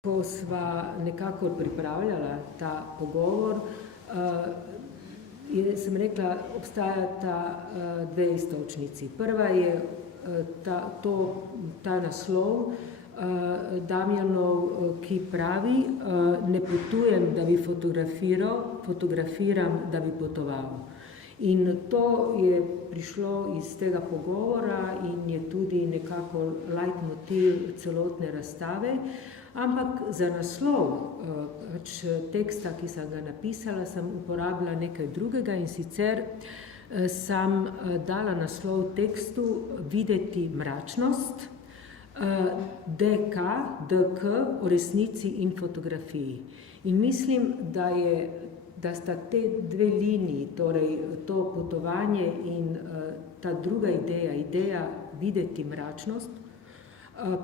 Ko sva nekako pripravljala ta pogovor, sem rekla, obstajata dve iztočnici. Prva je ta naslov Damjanov, ki pravi, ne potujem, da bi fotografiral, fotografiram, da bi potoval. In to je prišlo iz tega pogovora in je tudi nekako leitmotiv celotne razstave. Ampak za naslov teksta, ki sem ga napisala, sem uporabila nekaj drugega in sicer sem dala naslov tekstu Videti mračnost, DK o resnici in fotografiji. In mislim, da sta te dve liniji, torej to potovanje in ta druga ideja videti mračnost,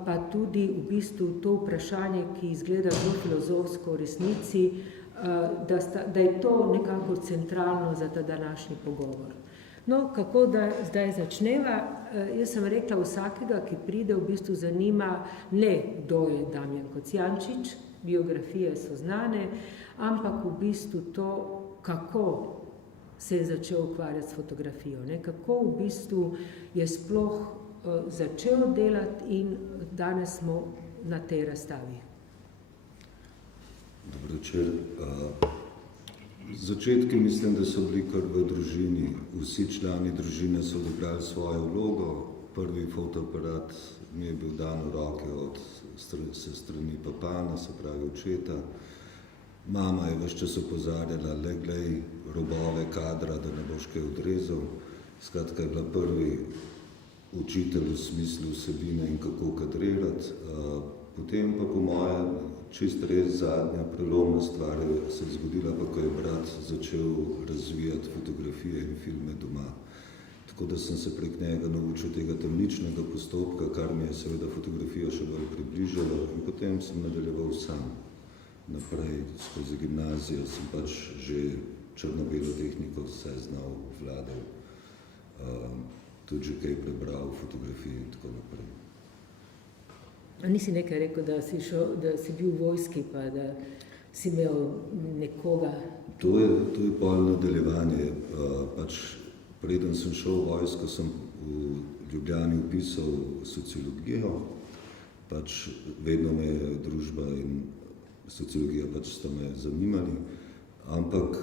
pa tudi v bistvu to vprašanje, ki izgleda zelo filozofsko v resnici, da je to nekako centralno za ta današnji pogovor. No, kako da zdaj začneva? Jaz sem rekla, vsakega, ki pride, v bistvu zanima ne, kdo je Damjan Kocijančič, biografije so znane, ampak v bistvu to, kako se je začel ukvarjati s fotografijo, ne? Kako v bistvu je sploh začel delati in danes smo na tej razstavi. Dobro večer. Začetki mislim, da so bili kar v družini. Vsi člani družine so odigrali svojo vlogo. Prvi fotoaparat mi je bil dan v roke od strani papana, se pravi očeta. Mama je ves čas opozarjala, le glej robove kadra, da ne boš kaj odrezal. Skratka je bila prvi učitelj v smislu vsebine in kako kadrirati. Potem pa po moje čist res zadnja prelomna stvar se je zgodila, pa ko je brat začel razvijati fotografije in filme doma. Tako da sem se prek njega naučil tega temničnega postopka, kar mi je seveda fotografijo še bolj približalo, in potem sem nadaljeval sam. Naprej skozi gimnazijo sem pač že črno-belo tehniko vse znal, vladal. Tudi že kaj prebral v fotografiji in tako naprej. A nisi nekaj rekel, da si bil v vojski, pa da si imel nekoga? To je pol nadaljevanje. Preden sem šel v vojsko, sem v Ljubljani vpisal sociologijo. Vedno me je družba in sociologija sta me zanimali. Ampak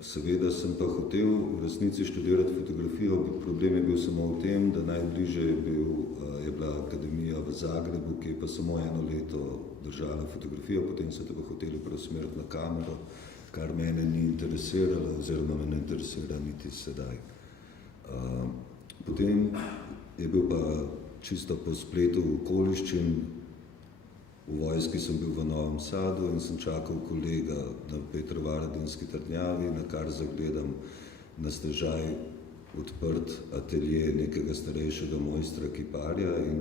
seveda sem pa hotel v resnici študirati fotografijo. Problem je bil samo v tem, da najbližje je bila akademija v Zagrebu, ki je pa samo 1 leto držala fotografijo, potem so te pa hoteli preusmeriti na kamero, kar mene ni interesiralo, oziroma me ne interesira niti sedaj. Potem je bil pa čisto po spletu okoliščin. V vojski sem bil v Novem Sadu in sem čakal kolega na Petrovaradinski trdnjavi, na kar zagledam na stežaj odprt atelje nekega starejšega mojstra kiparja in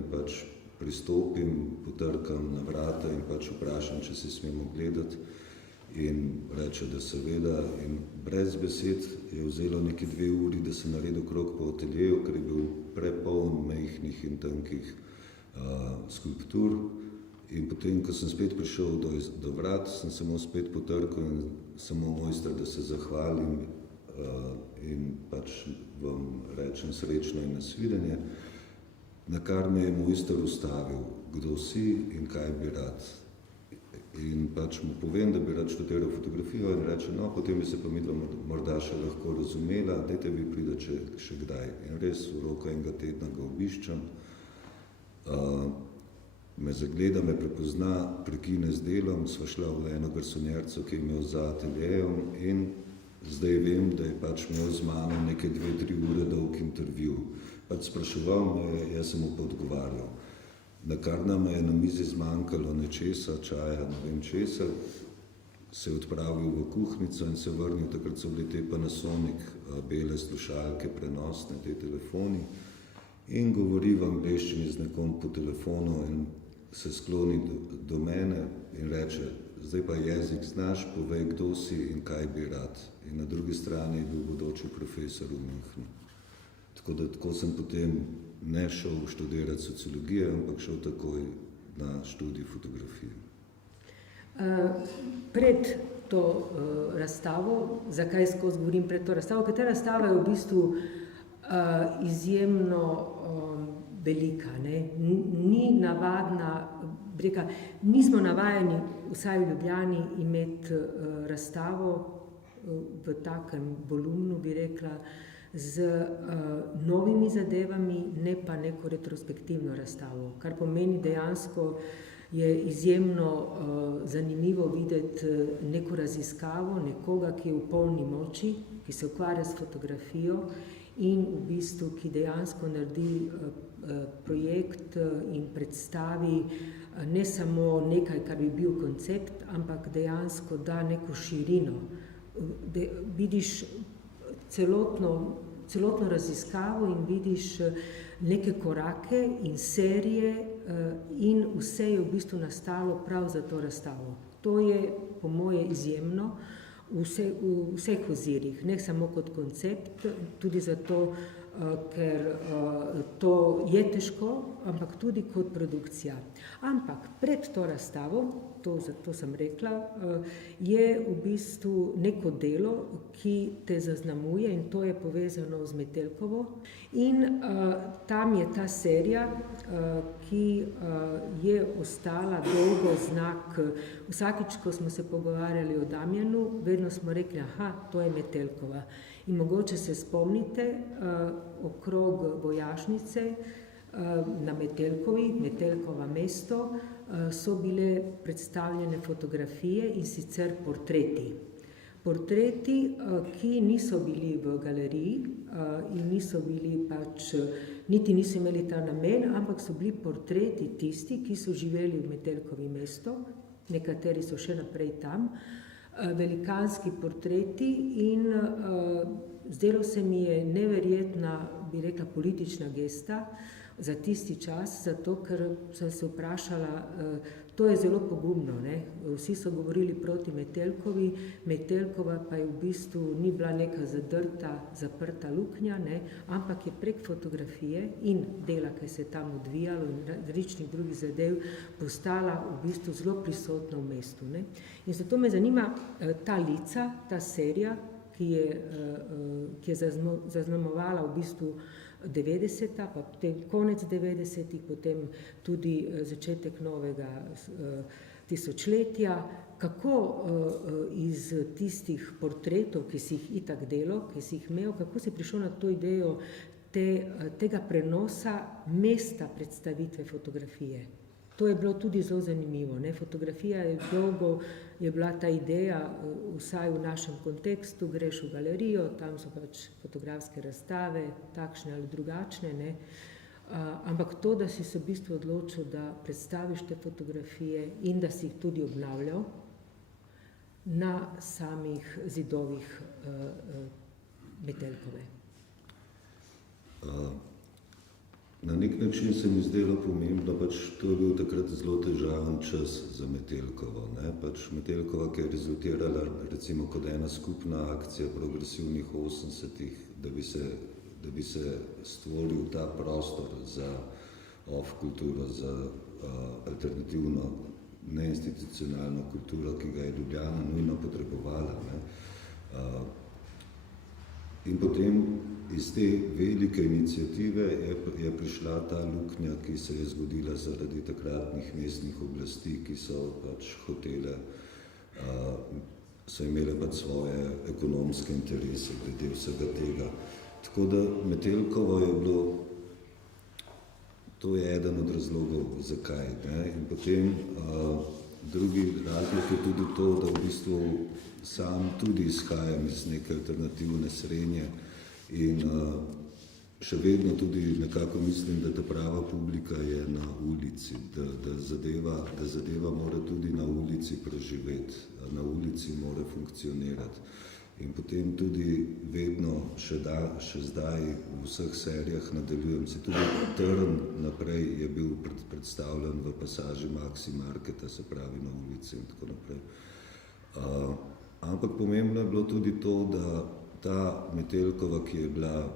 pristopim, potrkam na vrata in vprašam, če se smemo gledati, in reče, da seveda, in brez besed je vzelo neki 2 uri, da sem naredil krog po ateljeju, ker je bil prepoln majhnih in tankih skulptur. In potem, ko sem spet prišel do vrat, sem samo spet potrkal in samo mojster, da se zahvalim in vam rečem srečno in nasvidenje, na kar me je mojster ustavil, kdo si in kaj bi rad. In mu povem, da bi rad študiral fotografijo, in reče, no, potem bi se pa midva morda še lahko razumela, dajte vi pride še kdaj. In res v roku 1 tedna ga obiščam. Me zagleda, me prepozna, prekine z delom, sva šla v eno garsonjerco, ki je imel za ateljejem, in zdaj vem, da je imel z mano neke 2-3 ure dolg intervju. Spraševal me je, jaz sem mu pa odgovarjal. Na kar nam je na mizi zmanjkalo nečesa, čaja, ne vem česa, se je odpravil v kuhnico in se vrnil, takrat so bili te Panasonic bele slušalke, prenosne, te telefoni, in govori v angleščini z nekom po telefonu in se skloni do mene in reče, zdaj pa jezik znaš, povej, kdo si in kaj bi rad. In na drugi strani je bil bodoči profesor v Münchnu. Tako sem potem ne šel študirati sociologije, ampak šel takoj na študij fotografije. Pred to razstavo, zakaj skozi govorim pred to razstavo, ker ta razstava je v bistvu izjemno velika, ne? Ni navadna, nismo navajeni, vsaj v Ljubljani, imeti razstavo v takem volumnu, bi rekla, z novimi zadevami, ne pa neko retrospektivno razstavo, kar pomeni dejansko je izjemno zanimivo videti neko raziskavo, nekoga, ki je v polni moči, ki se ukvarja s fotografijo in v bistvu, ki dejansko naredi projekt in predstavi ne samo nekaj, kar bi bil koncept, ampak dejansko da neko širino. Vidiš celotno raziskavo in vidiš neke korake in serije in vse je v bistvu nastalo prav za to razstavo. To je po moje izjemno v vseh ozirih, ne samo kot koncept, tudi zato, ker to je težko, ampak tudi kot produkcija. Ampak pred to razstavo, to sem rekla, je v bistvu neko delo, ki te zaznamuje in to je povezano z Metelkovo. In tam je ta serija, ki je ostala dolgo znak. Vsakič, ko smo se pogovarjali o Damjanu, vedno smo rekli, to je Metelkova. In mogoče se spomnite, okrog vojašnice na Metelkovi, Metelkova mesto, so bile predstavljene fotografije in sicer portreti. Portreti, ki niso bili v galeriji in niso bili niti niso imeli ta namen, ampak so bili portreti tisti, ki so živeli v Metelkovi mesto, nekateri so še naprej tam, velikanski portreti in zdelo se mi je neverjetna, bi rekla, politična gesta za tisti čas, zato ker sem se vprašala, to je zelo pogumno, ne? Vsi so govorili proti Metelkovi, Metelkova pa je v bistvu ni bila neka zaprta luknja, ne? Ampak je prek fotografije in dela, ki se je tam odvijalo in različnih drugih zadev, postala v bistvu zelo prisotna v mestu, ne? In zato me zanima ta lica, ta serija, ki je zaznamovala v bistvu 90-ta, pa potem konec 90-ih, potem tudi začetek novega tisočletja, kako iz tistih portretov, ki si jih itak delal, ki si jih imel, kako si prišel na to idejo tega prenosa mesta predstavitve fotografije. To je bilo tudi zelo zanimivo, ne? Fotografija je dolgo, je bila ta ideja, vsaj v našem kontekstu, greš v galerijo, tam so fotografske razstave, takšne ali drugačne, ne? Ampak to, da si se v bistvu odločil, da predstaviš te fotografije in da si jih tudi obnavljal na samih zidovih Metelkove. Na nek način se mi zdelo pomembno, to je bil takrat zelo težaven čas za Metelkovo, ne? Metelkova, ki je rezultirala recimo kot ena skupna akcija progresivnih 80-ih, da bi se stvoril ta prostor za off-kulturo, za alternativno, neinstitucionalno kulturo, ki ga je Ljubljana nujno potrebovala, ne? In potem iz te velike iniciative je prišla ta luknja, ki se je zgodila zaradi takratnih mestnih oblasti, ki so hotele, so imele svoje ekonomske interese glede vsega tega. Tako da Metelkovo je bilo, to je eden od razlogov, zakaj, ne? In potem drugi razlog je tudi to, da v bistvu sam tudi izhajam iz neke alternativne srednje in še vedno tudi nekako mislim, da ta prava publika je na ulici, da zadeva mora tudi na ulici preživeti, na ulici mora funkcionirati. In potem tudi vedno, še zdaj v vseh serijah nadaljujem, se tudi Trn naprej je bil predstavljen v pasaži Maxi Marketa, se pravi na ulici in tako naprej. Ampak pomembno je bilo tudi to, da ta Metelkova, ki je bila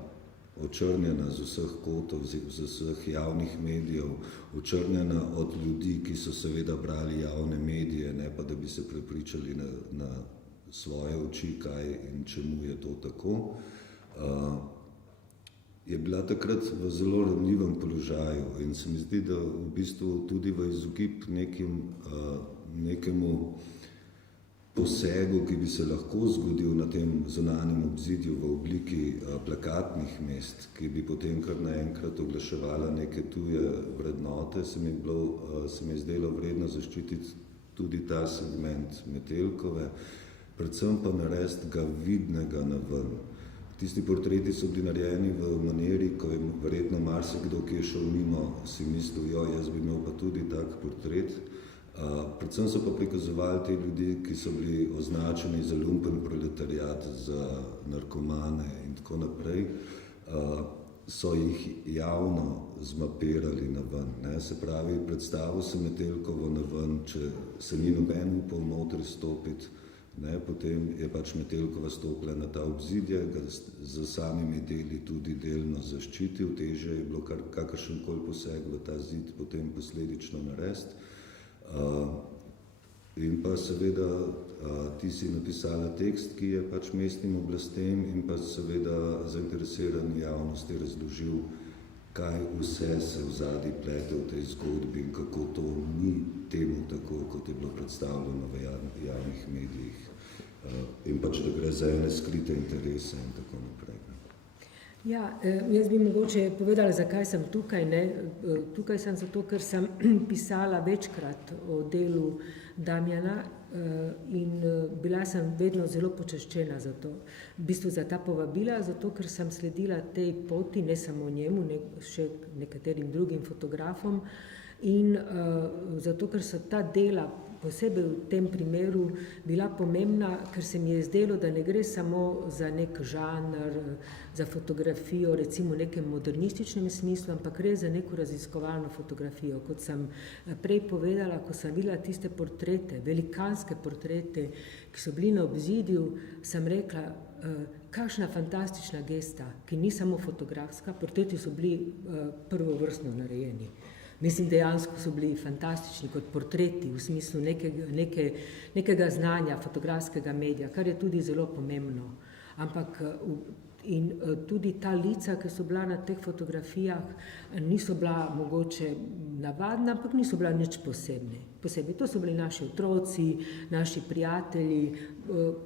očrnjena z vseh kotov, z vseh javnih medijev, očrnjena od ljudi, ki so seveda brali javne medije, ne pa da bi se prepričali na svoje oči, kaj in čemu je to tako, je bila takrat v zelo ranljivem položaju in se mi zdi, da v bistvu tudi v izogib nekemu posegu, ki bi se lahko zgodil na tem zunanjem obzidju v obliki plakatnih mest, ki bi potem kar naenkrat oglaševala neke tuje vrednote, se mi je zdelo vredno zaščititi tudi ta segment Metelkove, predvsem pa narediti ga vidnega naven. Tisti portreti so bili narejeni v maneri, ko je verjetno marsikdo, ki je šel mimo, si mislil, jaz bi imel pa tudi tak portret. Predvsem so pa prikazovali te ljudi, ki so bili označeni za lumpen proletariat, za narkomane in tako naprej, so jih javno zmapirali naven. Ne? Se pravi, predstavil se Metelkovo naven, če se ni noben upal notri stopiti, ne? Potem je pač Metelkova stopila na ta obzidje, ga z samimi deli tudi delno zaščitil, težje je bilo kakršenkoli poseg v ta zid potem posledično narediti. In pa seveda ti si napisala tekst, ki je pač mestnim oblastem in pa seveda zainteresirani javnosti razložil, kaj vse se vzadaj plete v tej zgodbi in kako to ni temu tako, kot je bilo predstavljeno v javnih medijih. In pač, da gre za ene skrite interese in tako naprej. Ja, jaz bi mogoče povedala, zakaj sem tukaj. Tukaj sem zato, ker sem pisala večkrat o delu Damjana in bila sem vedno zelo počaščena za to. V bistvu za ta povabila, zato ker sem sledila tej poti, ne samo njemu, še nekaterim drugim fotografom in zato, ker so ta dela posebej v tem primeru bila pomembna, ker se mi je zdelo, da ne gre samo za nek žanr, za fotografijo, recimo v nekem modernističnem smislu, ampak gre za neko raziskovalno fotografijo. Kot sem prej povedala, ko sem videla tiste portrete, velikanske portrete, ki so bili na obzidju, sem rekla, kakšna fantastična gesta, ki ni samo fotografska, portreti so bili prvovrstno narejeni. Mislim, dejansko so bili fantastični kot portreti v smislu nekega znanja fotografskega medija, kar je tudi zelo pomembno. Ampak in tudi ta lica, ki so bila na teh fotografijah, niso bila mogoče navadna, ampak niso bila nič posebne. To so bili naši otroci, naši prijatelji,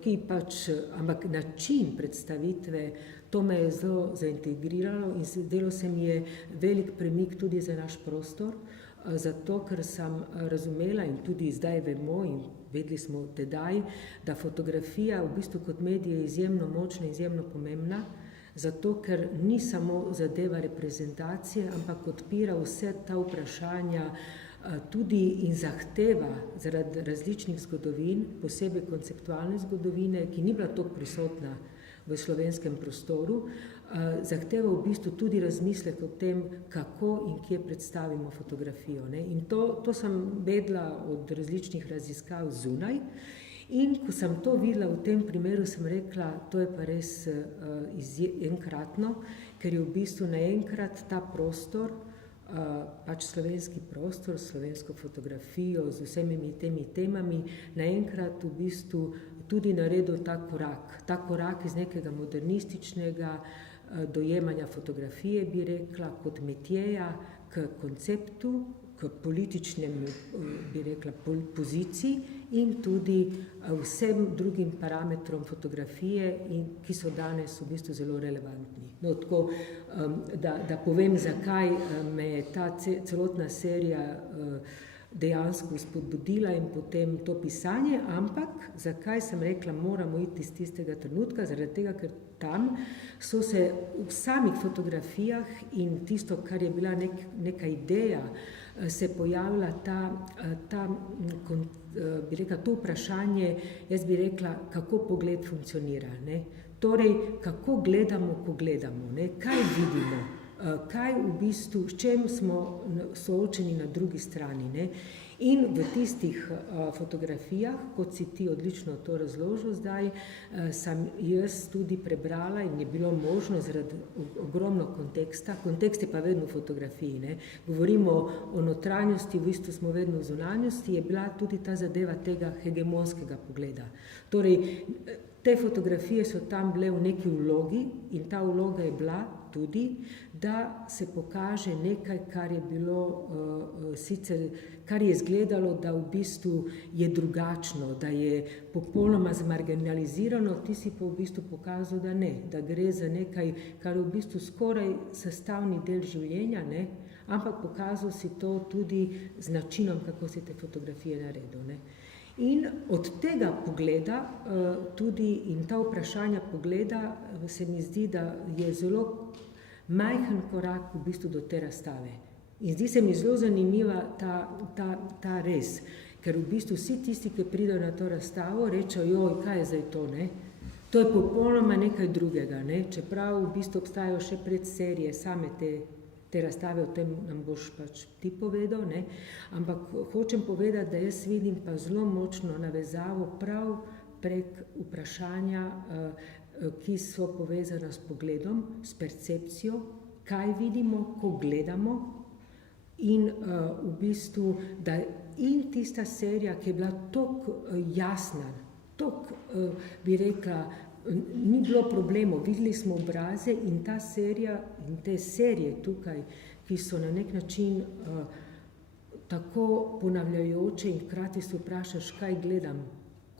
ki pač, ampak način predstavitve, to me je zelo zaintegriralo in zdelo se mi je velik premik tudi za naš prostor, zato ker sem razumela in tudi zdaj vemo in vedeli smo tedaj, da fotografija v bistvu kot medij je izjemno močna, izjemno pomembna, zato ker ni samo zadeva reprezentacije, ampak odpira vse ta vprašanja tudi in zahteva zaradi različnih zgodovin, posebej konceptualne zgodovine, ki ni bila toliko prisotna v slovenskem prostoru, zahteva v bistvu tudi razmislek o tem, kako in kje predstavimo fotografijo. In to sem vedela od različnih raziskav zunaj. In ko sem to videla v tem primeru, sem rekla, to je pa res enkratno, ker je v bistvu naenkrat ta prostor, pač slovenski prostor, slovensko fotografijo z vsemi temi temami, naenkrat v bistvu tudi naredil ta korak iz nekega modernističnega dojemanja fotografije, bi rekla, kot metjeja, k konceptu, k političnemu, bi rekla, poziciji in tudi vsem drugim parametrom fotografije, ki so danes v bistvu zelo relevantni. No, tako, da povem, zakaj me je ta celotna serija dejansko spodbudila in potem to pisanje, ampak zakaj sem rekla, moramo iti iz tistega trenutka, zaradi tega, ker tam so se v samih fotografijah in tisto, kar je bila neka ideja, se pojavila bi rekla, to vprašanje, jaz bi rekla, kako pogled funkcionira. Torej, kako gledamo, ko gledamo, kaj vidimo. kaj v bistvu, s čem smo soočeni na drugi strani. Ne? In v tistih fotografijah, kot si ti odlično to razložil zdaj, sem jaz tudi prebrala in je bilo možno zaradi ogromno konteksta, kontekst je pa vedno v fotografiji, ne? Govorimo o notranjosti, v bistvu smo vedno v zunanjosti, je bila tudi ta zadeva tega hegemonskega pogleda. Torej, te fotografije so tam bile v neki vlogi in ta vloga je bila tudi, da se pokaže nekaj, kar je bilo sicer, kar je izgledalo, da v bistvu je drugačno, da je popolnoma zmarginalizirano, ti si pa v bistvu pokazal, da ne, da gre za nekaj, kar je v bistvu skoraj sestavni del življenja, ne? Ampak pokazal si to tudi z načinom, kako si te fotografije naredil. Ne? In od tega pogleda tudi in ta vprašanja pogleda se mi zdi, da je zelo majhen korak v bistvu do te razstave. In zdi se mi zelo zanimiva ta res, ker v bistvu vsi tisti, ki pridejo na to razstavo, rečejo, joj, kaj je zdaj to, ne? To je popolnoma nekaj drugega, ne? Čeprav v bistvu obstajajo še predserije same te razstave, o tem nam boš pač ti povedal, ne? Ampak hočem povedati, da jaz vidim pa zelo močno navezavo prav prek vprašanja, ki so povezana s pogledom, s percepcijo, kaj vidimo, ko gledamo in v bistvu, da in tista serija, ki je bila toliko jasna, toliko, bi rekla, ni bilo problemov, videli smo obraze in ta serija in te serije tukaj, ki so na nek način tako ponavljajoče in hkrati se vprašaš, kaj gledam,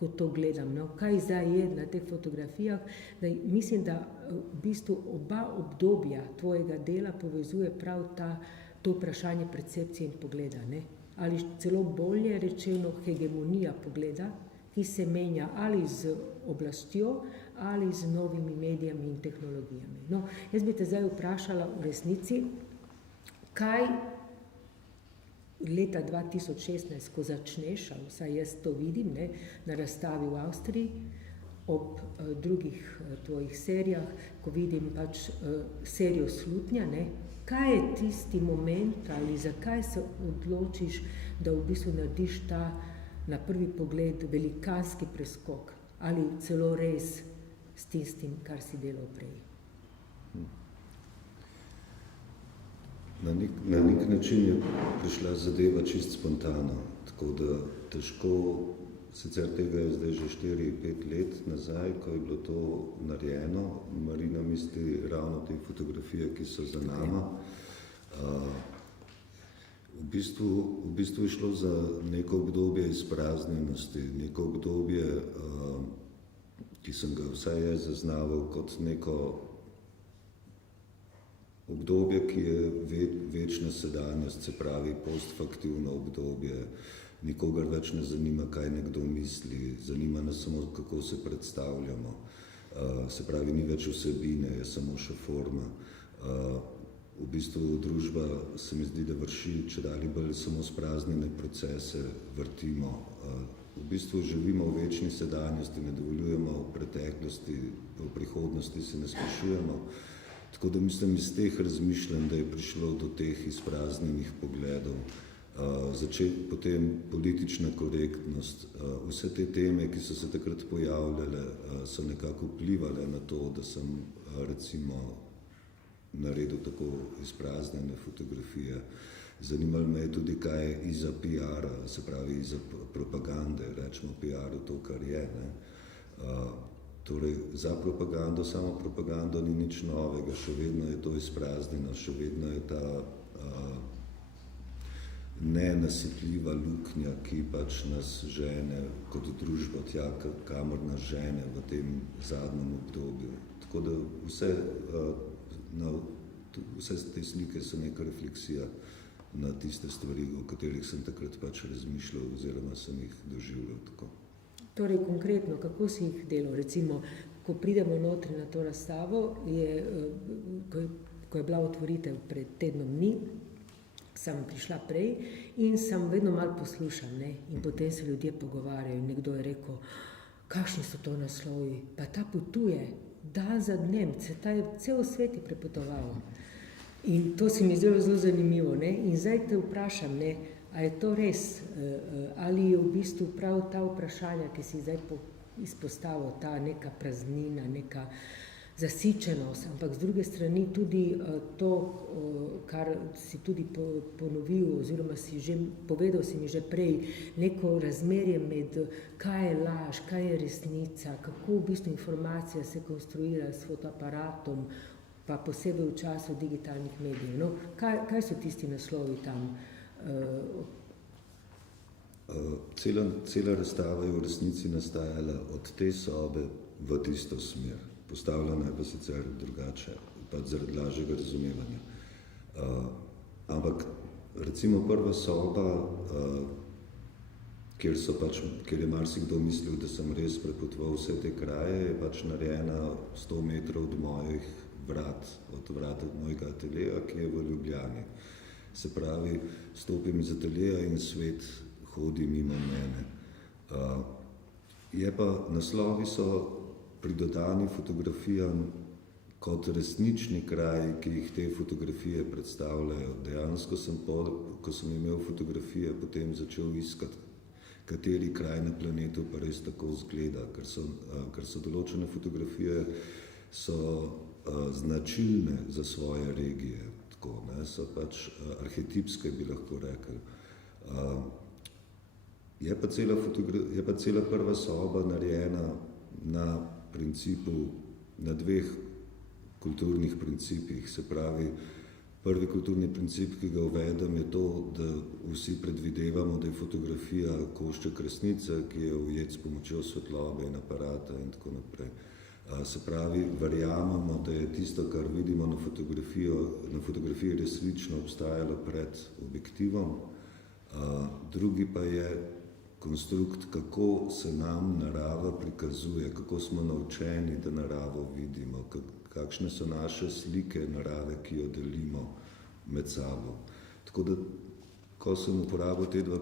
ko to gledam, no? Kaj zdaj je na teh fotografijah, da mislim, da v bistvu oba obdobja tvojega dela povezuje prav to vprašanje percepcije in pogleda, ne? Ali celo bolje rečeno hegemonija pogleda, ki se menja ali z oblastjo ali z novimi medijami in tehnologijami. No, jaz bi te zdaj vprašala v resnici, kaj leta 2016, ko začneš, vsaj jaz to vidim, ne, na razstavi v Avstriji, ob drugih tvojih serijah, ko vidim pač serijo Slutnja, ne, kaj je tisti moment ali zakaj se odločiš, da v bistvu narediš ta na prvi pogled velikanski preskok ali celo res s tistim, kar si delal prej? Na nek način je prišla zadeva čist spontano, tako da težko, sicer tega je zdaj že 4-5 let nazaj, ko je bilo to narejeno, Marina misli ravno te fotografije, ki so za nama. V bistvu je šlo za neko obdobje izpraznjenosti, neko obdobje, ki sem ga vsaj jaz zaznaval kot neko obdobje, ki je večna sedanjost, se pravi postfaktivno obdobje, nikogar več ne zanima, kaj nekdo misli, zanima nas samo, kako se predstavljamo. Se pravi, ni več vsebine, je samo še forma. V bistvu družba se mi zdi, da vrši čedalje bolj samo spraznjene procese, vrtimo. V bistvu živimo v večni sedanjosti, ne dovoljujemo v preteklosti, v prihodnosti se ne sprašujemo. Tako da mislim iz teh razmišljanj, da je prišlo do teh izpraznjenih pogledov. Potem politična korektnost, vse te teme, ki so se takrat pojavljale, so nekako vplivale na to, da sem recimo naredil tako izpraznjene fotografije. Zanimalo me je tudi, kaj je iza PR-a, se pravi iza propagande, rečemo PR-u to, kar je. Ne? Torej, za propagando, samo propagando ni nič novega, še vedno je to izpraznjeno, še vedno je ta nenasitljiva luknja, ki pač nas žene kot družba tja, kamor nas žene v tem zadnjem obdobju. Tako da vse te slike so neka refleksija na tiste stvari, o katerih sem takrat pač razmišljal oziroma sem jih doživljal tako. Torej, konkretno, kako si jih delal? Recimo, ko pridemo notri na to razstavo, ko je bila otvoritev pred tednom dni, sem prišla prej in sem vedno malo poslušal, ne? In potem se ljudje pogovarjajo in nekdo je rekel, kakšni so to naslovi, pa ta potuje, dan za dnem, cel svet je prepotoval. In to se mi zdelo zelo zanimivo, ne? In zdaj te vprašam, ne, a je to res, ali je v bistvu prav ta vprašanja, ki si zdaj izpostavil, ta neka praznina, neka zasičenost, ampak z druge strani tudi to, kar si tudi ponovil, oziroma povedal si mi že prej, neko razmerje med kaj je laž, kaj je resnica, kako v bistvu informacija se konstruira s fotoaparatom, pa posebej v času digitalnih medijev. No, kaj so tisti naslovi tam? Cela razstava je v resnici nastajala od te sobe v tisto smer. Postavljena je pa sicer drugače, pa zaradi lažjega razumevanja. Ampak recimo prva soba, kjer je marsikdo mislil, da sem res prepotoval vse te kraje, je pač narejena 100 metrov od mojih vrat, od mojega ateljeja, ki je v Ljubljani. Se pravi, stopim iz ateljeja in svet hodi mimo mene. Naslovi so pridodani fotografijam kot resnični kraji, ki jih te fotografije predstavljajo. Dejansko ko sem imel fotografije, potem začel iskati, kateri kraj na planetu pa res tako izgleda, ker so določene fotografije značilne za svoje regije, tako, ne, so pač arhetipske, bi lahko rekli. Je pa cela prva soba narejena na dveh kulturnih principih. Se pravi, prvi kulturni princip, ki ga uvedem, je to, da vsi predvidevamo, da je fotografija košček resnice, ki je ujet s pomočjo svetlobe in aparata in tako naprej. Se pravi, verjamemo, da je tisto, kar vidimo na fotografiji resnično obstajalo pred objektivom. Drugi pa je konstrukt, kako se nam narava prikazuje, kako smo naučeni, da naravo vidimo, kakšne so naše slike narave, ki jo delimo med sabo. Tako da, ko sem uporabil te dva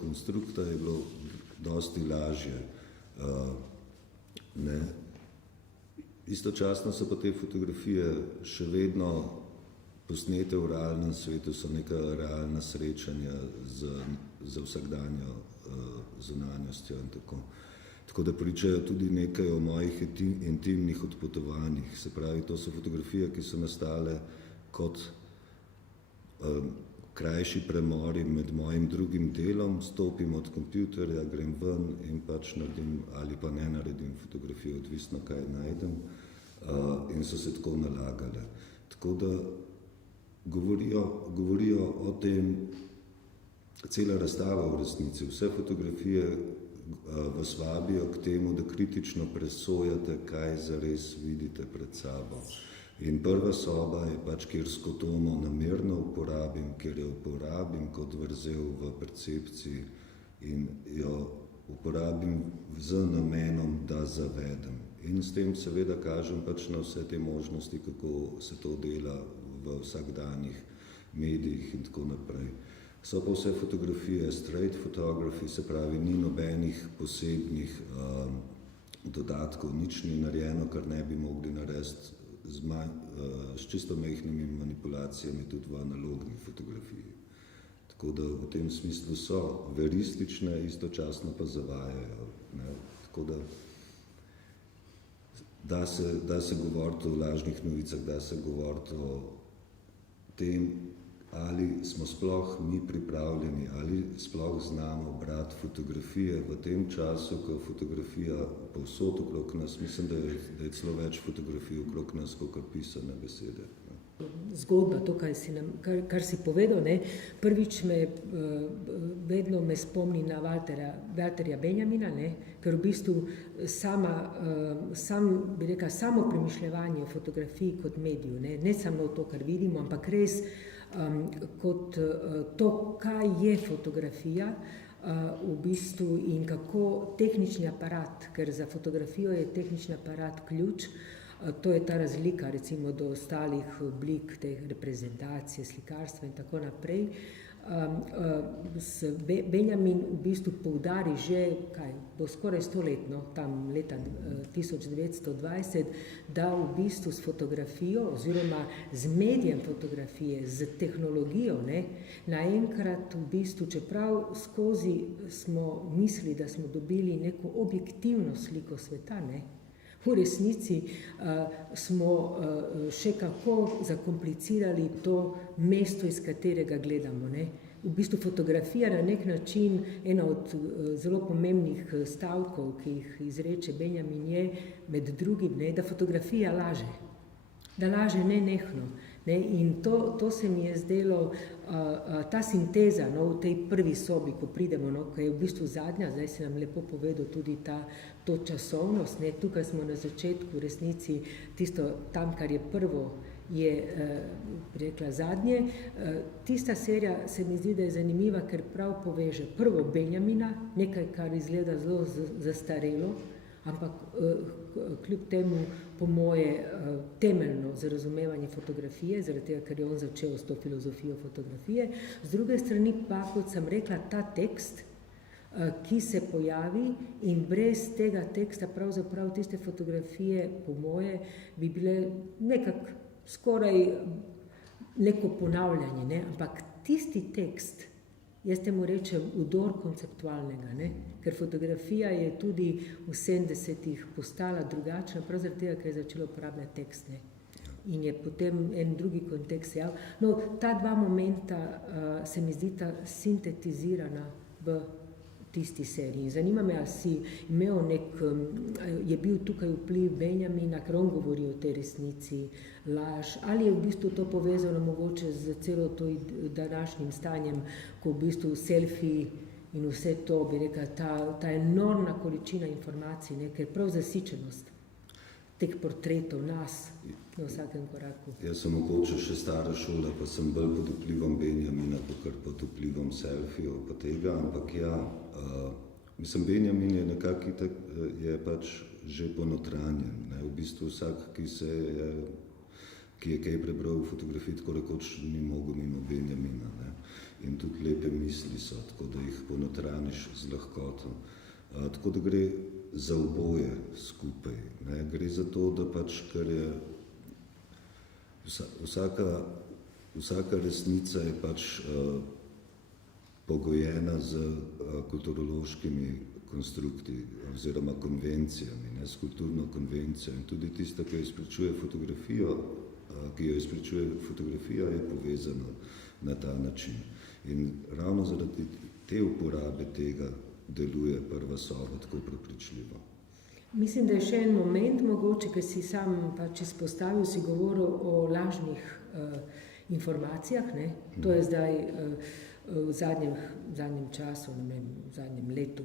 konstrukta, je bilo dosti lažje. Istočasno so pa te fotografije še vedno posnete v realnem svetu, so neka realna srečanja za vsakdanjo zunanjostjo in tako. Tako da pričajo tudi nekaj o mojih intimnih odpotovanjih. Se pravi, to so fotografije, ki so nastale kot krajši premori med mojim drugim delom, stopim od kompjuterja, grem ven in pač naredim ali pa ne naredim fotografijo, odvisno kaj najdem, in so se tako nalagale. Tako da govorijo o tem, cela razstava v resnici, vse fotografije vas vabijo k temu, da kritično presojate, kaj zares vidite pred sabo. In prva soba je pač, kjer skotomo namerno uporabim, kjer jo uporabim kot vrzel v percepciji in jo uporabim z namenom, da zavedem. In s tem seveda kažem pač na vse te možnosti, kako se to dela v vsakdanjih medijih in tako naprej. So pa vse fotografije straight photography, se pravi, ni nobenih posebnih dodatkov, nič ni narejeno, kar ne bi mogli narediti s čisto majhnimi manipulacijami tudi v analogni fotografiji. Tako da v tem smislu so veristične, istočasno pa zavajajo. Ne? Tako da se govoriti o lažnih novicah, da se govoriti o tem, ali smo sploh mi pripravljeni, ali sploh znamo brati fotografije v tem času, ko fotografija povsod okrog nas, mislim, da je celo več fotografij okrog nas, kot pisane besede. Zgodba, to, kar si povedal, ne? Prvič vedno me spomni na Walterja Benjamina, ne? Ker v bistvu samo premišljevanje o fotografiji kot mediju, ne samo to, kar vidimo, ampak res kot to, kaj je fotografija v bistvu in kako tehnični aparat, ker za fotografijo je tehnični aparat ključ, to je ta razlika recimo do ostalih oblik te reprezentacije, slikarstva in tako naprej, Benjamin v bistvu poudari že, bo skoraj 100-letno, tam leta 1920, da v bistvu s fotografijo oziroma z medijem fotografije, z tehnologijo, ne, naenkrat v bistvu, čeprav skozi smo mislili, da smo dobili neko objektivno sliko sveta, ne, v resnici smo še kako zakomplicirali to mesto, iz katerega gledamo. Ne. V bistvu fotografija na nek način, ena od zelo pomembnih stavkov, ki jih izreče Benjamin, je med drugim, ne, da fotografija laže. Da laže nenehno. Ne. In to se mi je zdelo, ta sinteza, no, v tej prvi sobi, ko pridemo, no, ko je v bistvu zadnja, zdaj si nam lepo povedal tudi to časovnost, ne, tukaj smo na začetku v resnici tisto tam, kar je prvo, je rekla zadnje. Tista serija se mi zdi, da je zanimiva, ker prav poveže prvo Benjamina, nekaj, kar izgleda zelo zastarelo, ampak kljub temu po moje temeljno za razumevanje fotografije, zaradi tega, ker je on začel s to filozofijo fotografije. Z druge strani pa, kot sem rekla, ta tekst, ki se pojavi in brez tega teksta pravzaprav tiste fotografije, po moje, bi bile nekako skoraj neko ponavljanje, ne? Ampak tisti tekst, jaz temu rečem vdor konceptualnega, ne? Ker fotografija je tudi v 70-ih postala drugačna, prav zaradi tega, ker je začelo uporabljati tekst, ne? In je potem en drugi kontekst jav. No, ta dva momenta se mi zdita sintetizirana v tisti seriji. Zanima me, ali si imel je bil tukaj vpliv Benjamina, ker on govori o tej resnici, laž, ali je v bistvu to povezano mogoče z celo to današnjim stanjem, ko v bistvu selfiji in vse to, bi rekla, ta enormna količina informacij, ne, ker prav zasičenost teh portretov nas na vsakem koraku. Jaz sem mogoče še stara šola, pa sem bolj pod vplivom Benjamina, kot pod vplivom selfijev pa tega, ampak ja, mislim, Benjamin je nekako itak, je pač že ponotranjen, ne, v bistvu vsak, ki je kaj prebral v fotografiji, tako rekoč ni mogel mimo Benjamina, ne, in tudi lepe misli so, tako da jih ponotraniš z lahkoto. Tako da gre za oboje skupaj, ne, gre za to, da pač, ker je vsaka resnica je pač pogojena z kulturološkimi konstrukti oziroma konvencijami, ne, s kulturno konvencijo. In tudi tista, ki jo izpričuje fotografija, je povezana na ta način. In ravno zaradi te uporabe tega deluje prva soba tako prepričljivo. Mislim, da je še en moment mogoče, ki si sam pač izpostavil, si govoril o lažnih informacijah, ne? To je zdaj v zadnjem času, ne vem, v zadnjem letu,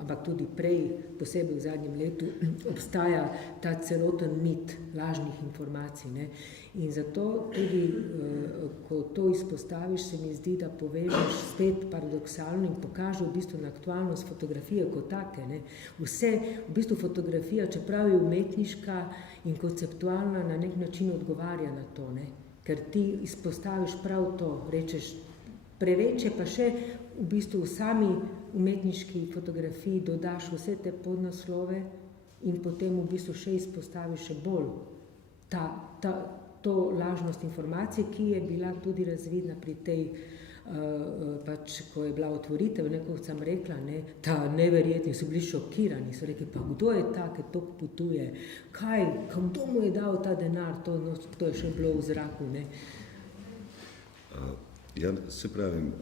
ampak tudi prej, posebej v zadnjem letu, obstaja ta celoten mit lažnih informacij, ne? In zato tudi, ko to izpostaviš, se mi zdi, da povežeš spet paradoksalno in pokaže v bistvu na aktualnost fotografije kot take, ne? Vse, v bistvu fotografija, čeprav je umetniška in konceptualna, na nek način odgovarja na to, ne? Ker ti izpostaviš prav to, rečeš, preveč je pa še v bistvu v sami umetniški fotografiji dodaš vse te podnaslove in potem v bistvu še izpostaviš še bolj to lažnost informacije, ki je bila tudi razvidna pri tej, pač, ko je bila otvoritev, kot sem rekla, ne, ta neverjetni, so bili šokirani, so rekli, pa kdo je ta, ki toliko potuje, kdo mu je dal ta denar, to je še bilo v zraku, ne. Ja, se pravim,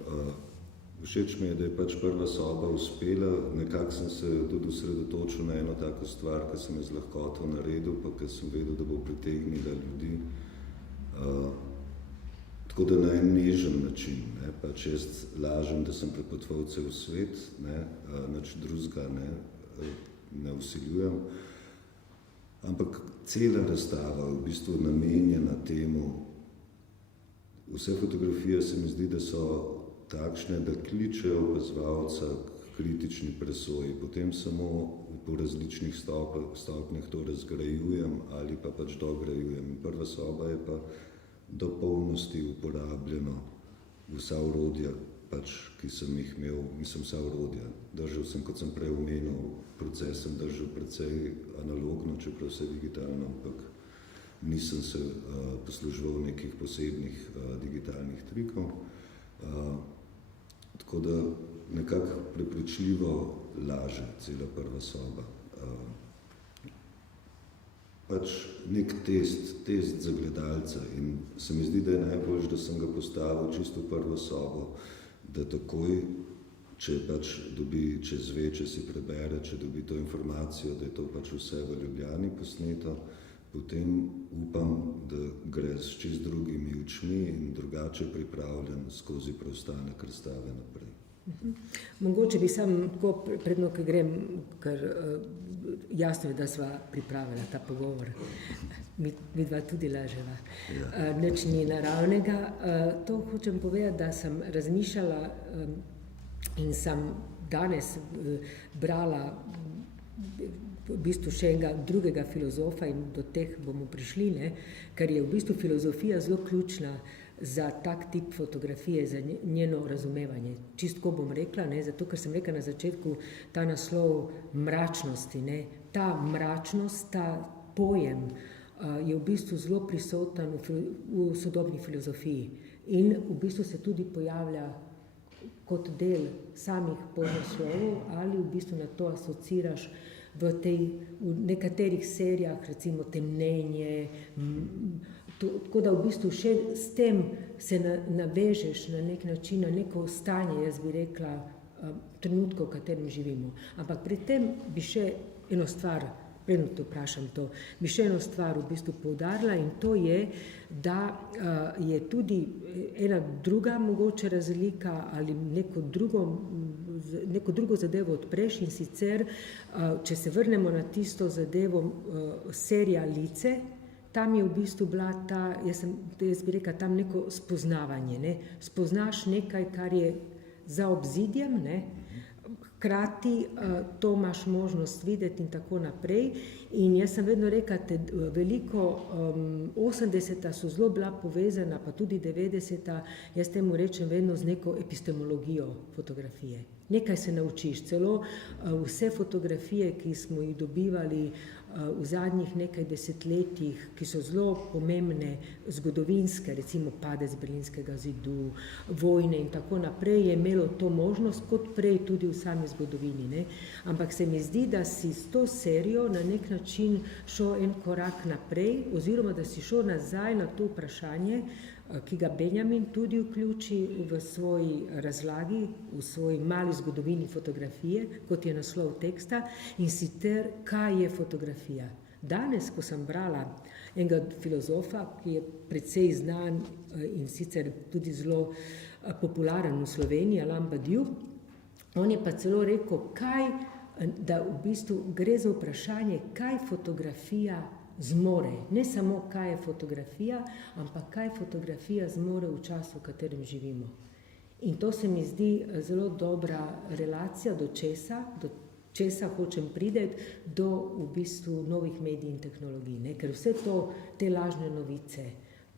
všeč mi je, da je pač prva soba uspela, nekako sem se tudi osredotočil na eno tako stvar, ki sem je z lahkoto naredil, pa ker sem vedel, da bo pritegnila ljudi. Tako da na en nežen način, ne, pač jaz lažem, da sem prepotoval cel svet, ne, nič drugega ne vsiljujem, ampak cela razstava v bistvu namenjena temu. Vse fotografije se mi zdi, da so takšne, da kličejo opazovalca k kritični presoji, potem samo po različnih stopnjah to razgrajujem ali pa pač dograjujem. Prva soba je pa do polnosti uporabljeno vsa orodja, ki sem jih imel, mislim vsa orodja. Držal sem, kot sem prej omenil, proces sem držal precej analogno, čeprav vse digitalno, ampak nisem se posluževal nekih posebnih digitalnih trikov. Tako da nekako prepričljivo laže cela prva soba. Nek test za gledalca in se mi zdi, da je najboljš, da sem ga postavil čisto v prvo sobo, da takoj, če dobi, če zve, če si prebere, če dobi to informacijo, da je to vse v Ljubljani posneto, potem upam, da gre s čist drugimi očmi in drugače pripravljen skozi preostanek razstave naprej. Mogoče bi sam tako predno, ko grem, ker jasno je, da sva pripravila ta pogovor. Mi dva tudi laževa. Ja. Nič ni naravnega. To hočem povedati, da sem razmišljala in sem danes brala v bistvu še enega drugega filozofa in do teh bomo prišli, ne? Ker je v bistvu filozofija zelo ključna za tak tip fotografije, za njeno razumevanje. Čistko bom rekla, ne? Zato, ker sem rekla na začetku ta naslov mračnosti, ne? Ta mračnost, ta pojem je v bistvu zelo prisoten v sodobni filozofiji in v bistvu se tudi pojavlja kot del samih podnaslovov ali v bistvu na to asociraš v nekaterih serijah, recimo Temnenje, tako da v bistvu še s tem se navežeš na nek način, na neko stanje, jaz bi rekla, trenutka, v katerem živimo. Ampak pri tem bi še eno stvar, predno te vprašam to, bi še eno stvar v bistvu poudarila in to je, da je tudi ena druga mogoče razlika ali neko drugo zadevo odpreš in sicer, če se vrnemo na tisto zadevo serija Lice, tam je v bistvu bila jaz bi rekla, tam neko spoznavanje, ne? Spoznaš nekaj, kar je za obzidjem, ne? Hkrati to imaš možnost videti in tako naprej. In jaz sem vedno rekla, da veliko 80-ta so zelo bila povezana, pa tudi 90-ta, jaz temu rečem vedno z neko epistemologijo fotografije. Nekaj se naučiš, celo vse fotografije, ki smo jih dobivali v zadnjih nekaj desetletjih, ki so zelo pomembne, zgodovinske, recimo padec Berlinskega zidu, vojne in tako naprej, je imelo to možnost, kot prej tudi v sami zgodovini, ne? Ampak se mi zdi, da si s to serijo na nek način šel en korak naprej, oziroma da si šel nazaj na to vprašanje, ki ga Benjamin tudi vključi v svoji razlagi, v svoji mali zgodovini fotografije, kot je naslov teksta, in sicer, kaj je fotografija. Danes, ko sem brala enega filozofa, ki je precej znan in sicer tudi zelo popularen v Sloveniji, Alain Badiou, on je pa celo rekel, da v bistvu gre za vprašanje, kaj fotografija zmore. Ne samo, kaj je fotografija, ampak kaj fotografija zmore v času, v katerem živimo. In to se mi zdi zelo dobra relacija do česa hočem priti, do v bistvu novih medij in tehnologij, ne? Ker vse to, te lažne novice,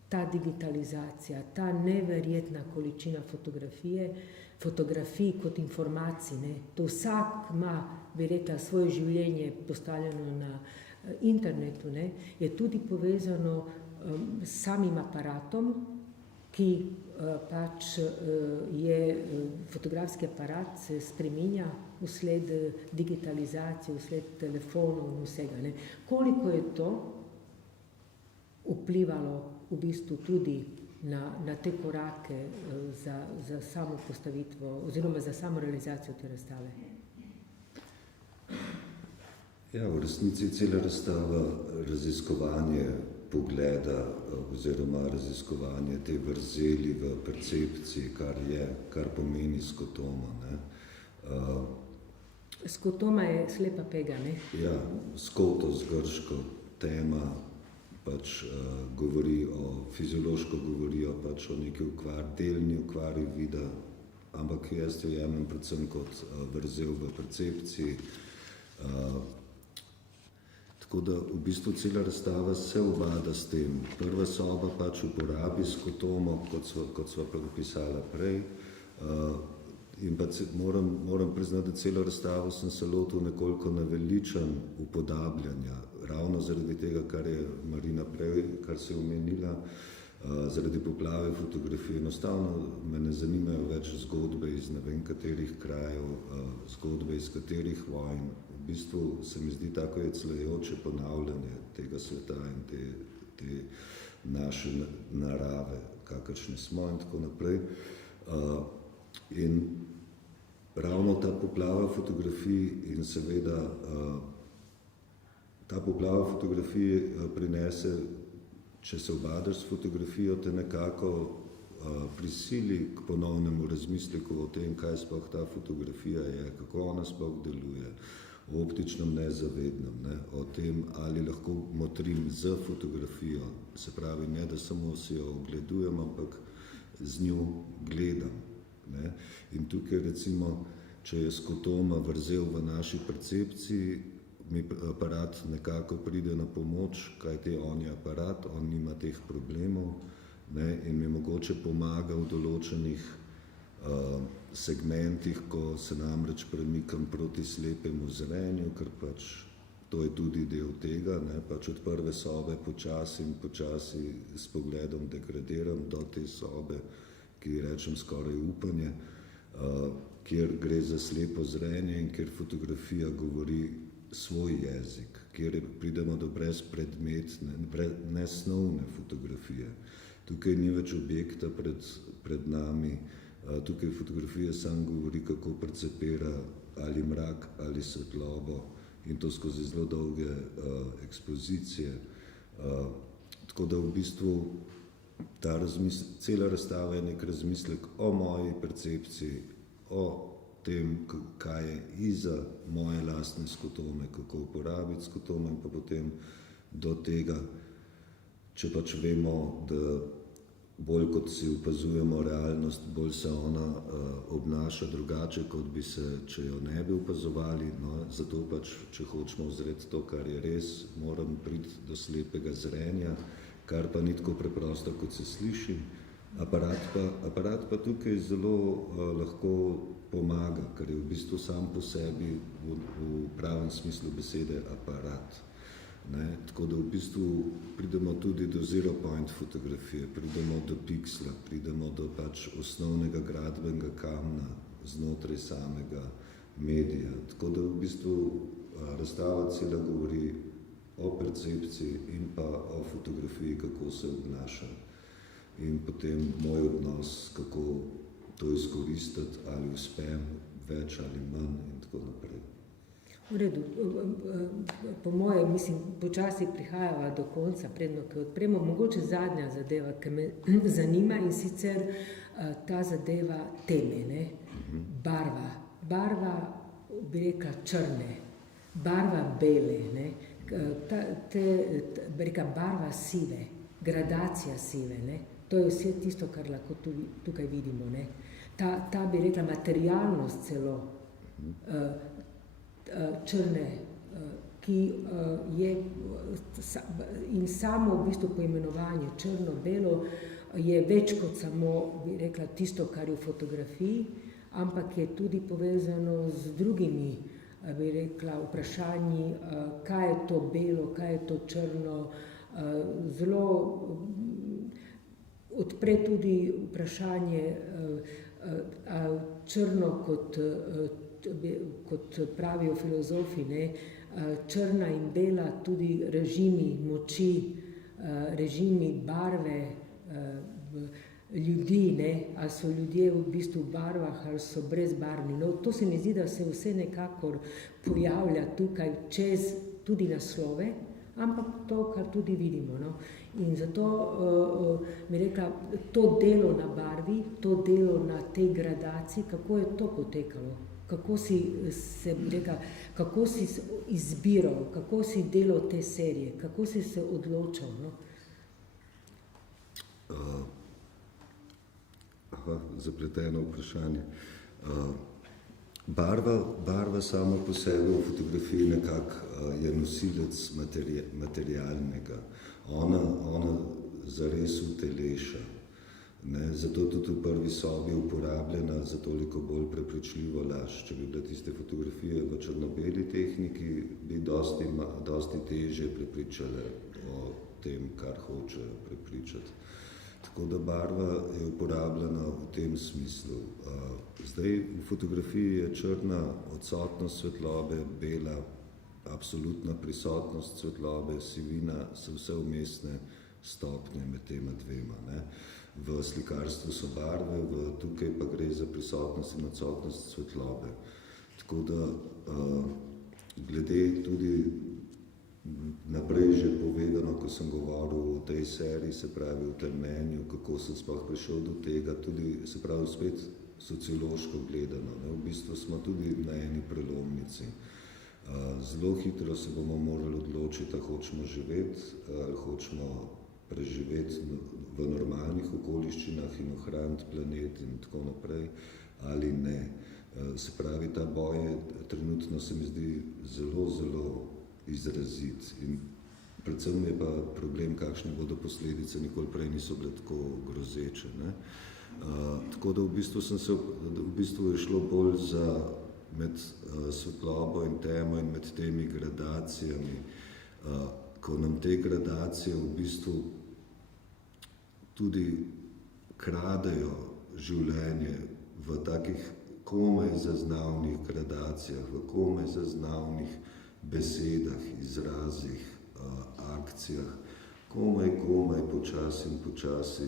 ta digitalizacija, ta neverjetna količina fotografij kot informacij, ne? To vsak ima, bi rekla, svoje življenje postavljeno na internetu, ne, je tudi povezano s samim aparatom, ki je fotografski aparat se spreminja vsled digitalizacije, vsled telefonov in vsega, ne. Koliko je to vplivalo v bistvu tudi na te korake za samo postavitvo oziroma za samo realizacijo te razstave? Ja, v resnici cela razstava raziskovanje pogleda oziroma raziskovanje te vrzeli v percepciji, kar pomeni skotoma, ne. Skotoma je slepa pega, ne? Ja, skotos, grško, tema, fiziološko govorijo o neki delni okvari vida, ampak jaz jo jemljem predvsem kot vrzel v percepciji. Tako da v bistvu cela razstava se ubada s tem. Prva soba uporabi skotomo, kot sva opisala prej, In pa moram priznati, da celo razstavo sem se lotil nekoliko naveličan upodabljanja, ravno zaradi tega, kar je Marina prej, kar se je omenila, zaradi poplave fotografije. Enostavno me ne zanimajo več zgodbe iz ne vem katerih krajev, zgodbe iz katerih vojn. V bistvu se mi zdi tako jeclajoče ponavljanje tega sveta in te naše narave, kakršne smo in tako naprej. In ravno ta poplava fotografij in seveda ta poplava fotografij prinese, če se obadaš s fotografijo, te nekako prisili k ponovnemu razmisleku o tem, kaj sploh ta fotografija je, kako ona sploh deluje, o optičnem nezavednem, ne? O tem, ali lahko motrim z fotografijo, se pravi, ne da samo si jo ogledujem, ampak z njo gledam. Ne? In tukaj recimo, če je skotoma vrzel v naši percepciji, mi aparat nekako pride na pomoč, kajti on je aparat, on nima teh problemov, ne? In mi mogoče pomaga v določenih segmentih, ko se namreč premikam proti slepemu zrenju, ker pač to je tudi del tega, ne? Pač od prve sobe počasi s pogledom degradiram do te sobe, ki rečem skoraj upanje, kjer gre za slepo zrenje in kjer fotografija govori svoj jezik, kjer pridemo do brezpredmetne, nesnovne fotografije. Tukaj ni več objekta pred nami, tukaj fotografija sam govori, kako percepira ali mrak ali svetlobo in to skozi zelo dolge ekspozicije. Tako da v bistvu cela razstava je nek razmislek o moji percepciji, o tem, kaj je iza moje lastne skotome, kako uporabiti skotome in pa potem do tega, če pač vemo, da bolj kot si opazujemo realnost, bolj se ona obnaša drugače, kot bi se, če jo ne bi opazovali. No, zato pač, če hočemo vzreti to, kar je res, moram priti do slepega zrenja, kar pa ni tako preprosto, kot se sliši. Aparat pa tukaj zelo lahko pomaga, ker je v bistvu sam po sebi v pravem smislu besede aparat. Ne? Tako da v bistvu pridemo tudi do zero point fotografije, pridemo do piksla, pridemo do pač osnovnega gradbenega kamna znotraj samega medija. Tako da v bistvu razstava cela govori o percepciji in pa o fotografiji, kako se obnaša. In potem moj odnos, kako to izkoristiti, ali uspem več ali manj in tako naprej. V redu, po moje, mislim, počasi prihajava do konca, predno, ki odpremo, mogoče zadnja zadeva, ki me zanima in sicer ta zadeva teme, ne? Barva, bi rekla, črne, barva bele, ne? Bi rekla, barva sive, gradacija sive, ne? To je vse tisto, kar lahko tukaj vidimo, ne? Ta bi rekla, materialnost celo črne, ki je in samo v bistvu poimenovanje črno-belo je več kot samo, bi rekla, tisto, kar je v fotografiji, ampak je tudi povezano z drugimi, bi rekla, vprašanji, kaj je to belo, kaj je to črno, zelo odpre tudi vprašanje črno kot pravijo filozofi, ne? Črna in bela, tudi režimi moči, režimi barve ljudi, ne? Ali so ljudje v bistvu v barvah ali so brezbarvni. No, to se mi zdi, da se vse nekako pojavlja tukaj čez tudi naslove, ampak to, kar tudi vidimo. No? In zato mi rekla, to delo na barvi, to delo na tej gradaciji, kako je to potekalo? Kako si izbiral, kako si delal te serije, kako si se odločal? No? Zapleteno vprašanje. Barva sama po sebi v fotografiji nekako je nosilec materialnega. Ona zares uteleša. Ne, zato tudi v prvi sobi je uporabljena za toliko bolj prepričljivo laž. Če bi bile tiste fotografije v črno-beli tehniki, bi dosti težje prepričale o tem, kar hoče prepričati. Tako da barva je uporabljena v tem smislu. Zdaj, v fotografiji je črna odsotnost svetlobe, bela absolutna prisotnost svetlobe, sivina so vse vmesne stopnje med tema dvema. Ne. V slikarstvu so barve, tukaj pa gre za prisotnost in odsotnost svetlobe. Tako da glede tudi naprej že povedano, ko sem govoril o tej seriji, se pravi o temnenju, kako sem sploh prišel do tega, tudi se pravi spet sociološko gledano. Ne. V bistvu smo tudi na eni prelomnici. Zelo hitro se bomo morali odločiti, da hočemo živeti, hočemo preživeti v normalnih okoliščinah in ohraniti planet in tako naprej, ali ne. Se pravi, ta boj je trenutno se mi zdi zelo, zelo izrazit in predvsem je pa problem, kakšne bodo posledice, nikoli prej niso bile tako grozeče. Ne? Tako da v bistvu je šlo bolj za med svetlobo in temo in med temi gradacijami, ko nam te gradacije v bistvu tudi kradejo življenje v takih komaj zaznavnih gradacijah, v komaj zaznavnih besedah, izrazih, akcijah, komaj počasi in počasi,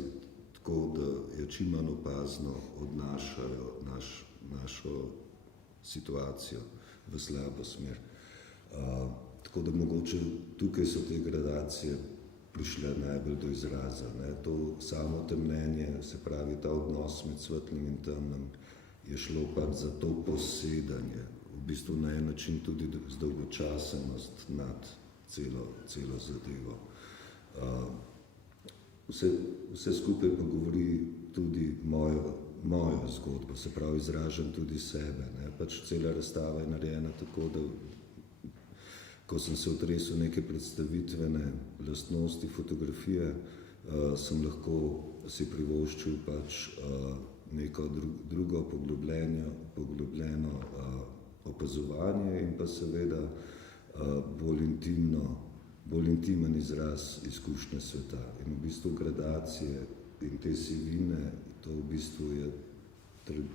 tako da je čim manj opazno odnašajo našo situacijo v slabo smer. Tako da mogoče tukaj so te gradacije prišle najbolj do izraza. Ne. To samo temnenje, se pravi ta odnos med svetlim in temnim, je šlo pač za to posedanje, v bistvu na en način tudi zdolgočasenost nad celo zadevo. Vse skupaj pa govori tudi mojo zgodbo, se pravi izražam tudi sebe. Ne. Pač cela razstava je narejena tako, da ko sem se otresel neke predstavitvene lastnosti fotografije, sem lahko si privoščil pač neko drugo poglobljeno opazovanje in pa seveda bolj intimen izraz izkušnje sveta. In v bistvu gradacije in te sivine, to v bistvu je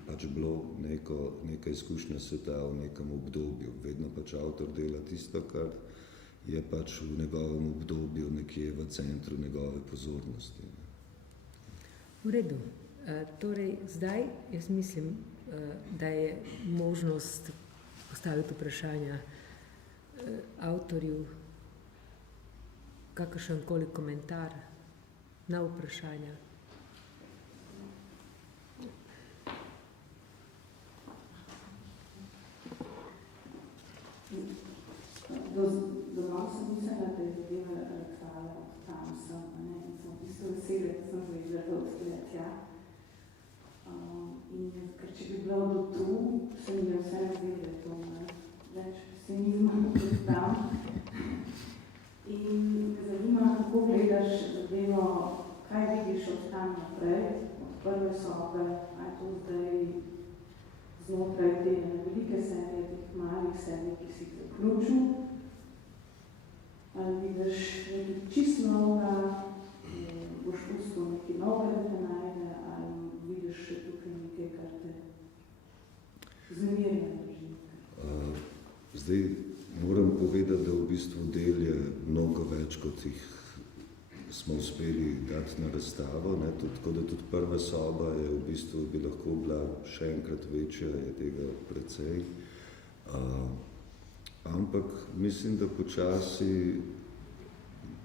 pač bilo neka izkušnja sveta v nekem obdobju. Vedno pač avtor dela tisto, kar je pač v njegovem obdobju nekje v centru njegove pozornosti. V redu. Torej, zdaj jaz mislim, da je možnost postaviti vprašanja avtorju, kakršenkoli komentar na vprašanja. Dovolj sem mislila, da je zadeva razstava od tam sem, in sem v bistvu vesela, da sem zvedela to odkletja. In ker če bi bilo do tu, se mi je vse razvedela to, več pesimizma kot tam. In me zanima, kako gledaš zadevo, kaj vidiš od tam naprej, od prve sobe, aj to zdaj znotraj te velike serije, teh malih serij, ki si jih zaključil. Ali vidiš nekaj čisto novega, boš pustil nekaj novega, da te najde, ali vidiš še tukaj nekaj, kar te zmerja drži? Zdaj moram povedati, da v bistvu del je mnogo več, kot jih smo uspeli dati na razstavo. Ne? Tako da tudi prva soba je v bistvu bi lahko bila še enkrat večja, je tega precej. Ampak mislim, da počasi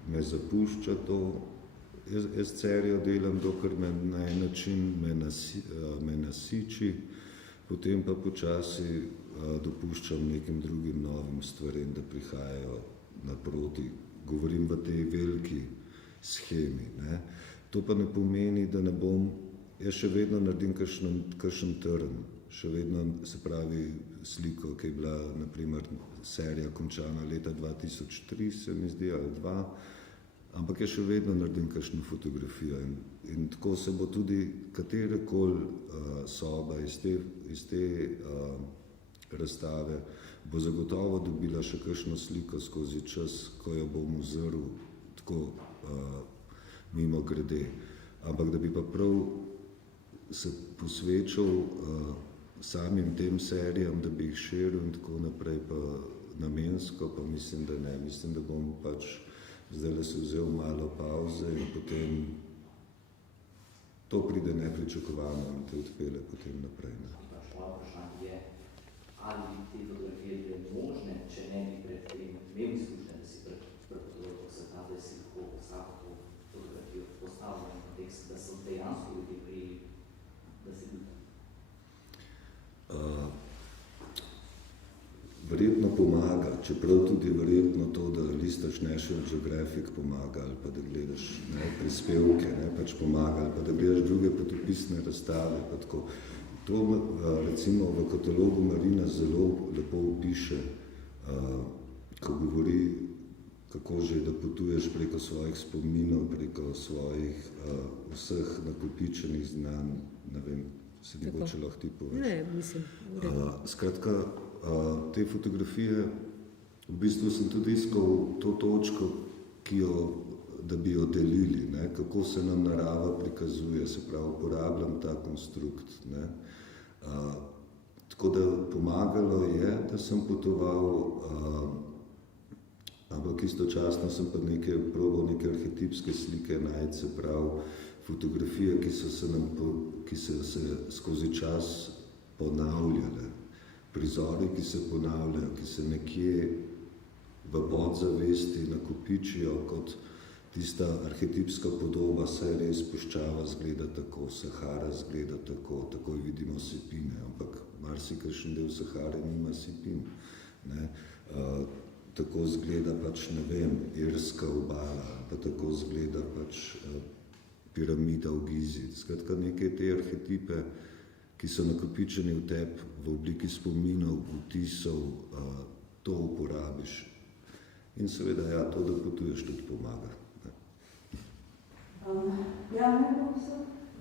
me zapušča to. Jaz serijo delam, dokler me na en način me nasiči, potem pa počasi dopuščam nekim drugim novim stvarem, da prihajajo naproti. Govorim v tej veliki shemi. Ne. To pa ne pomeni, da ne bom, jaz še vedno naredim kakšen trn, še vedno, se pravi, sliko, ki je bila, naprimer, serija končana leta 2003, se mi zdi, ali 2, ampak jaz še vedno naredim kakšno fotografijo in tako se bo tudi katerekoli soba iz te razstave bo zagotovo dobila še kakšno sliko skozi čas, ko jo bom uzrl tako mimo grede. Ampak da bi pa prav se posvečal samim tem serijam, da bi jih širil in tako naprej, pa namensko, pa mislim, da ne. Mislim, da bom pač zdaj se vzel malo pauze in potem to pride nepričakovano in te odpele potem naprej. Ne. Moje vprašanje je, ali bi te fotografije bile možne, če ne bi pred tem imel izkušnje, da si prepotoval po sveta, da si lahko vsako to fotografijo postavil v kontekst, da so dejansko ljudje prijeli, da si bil. Verjetno pomaga, čeprav tudi verjetno to, da listaš National Geographic pomaga, ali pa da gledaš prispevke, pač pomaga, ali pa da gledaš druge potopisne razstave, pa tako. To recimo v katalogu Marina zelo lepo opiše, ko govori, kako že, da potuješ preko svojih spominov, preko svojih vseh nakopičenih znanj, ne vem, se mogoče lahko ti poveš. Ne, mislim. Skratka, te fotografije, v bistvu sem tudi iskal to točko, da bi jo delili, ne? Kako se nam narava prikazuje, se pravi, uporabljam ta konstrukt. Ne? Tako da pomagalo je, da sem potoval, ampak istočasno sem pa probal neke arhetipske slike najti, se pravi, fotografije, ki so se skozi čas ponavljale. Prizori, ki se ponavljajo, ki se nekje v podzavesti nakopičijo kot tista arhetipska podoba, saj res puščava zgleda tako, Sahara zgleda tako, takoj vidimo sipine, ampak marsikakšen del Sahare nima sipin. Ne? Tako zgleda pač, ne vem, irska obala, pa tako zgleda pač piramida v Gizi. Skratka, neke te arhetipe, ki so nakopičeni v tebi v obliki spominov, vtisov, to uporabiš. In seveda, ja, to, da potuješ, tudi pomaga. Ja, nekako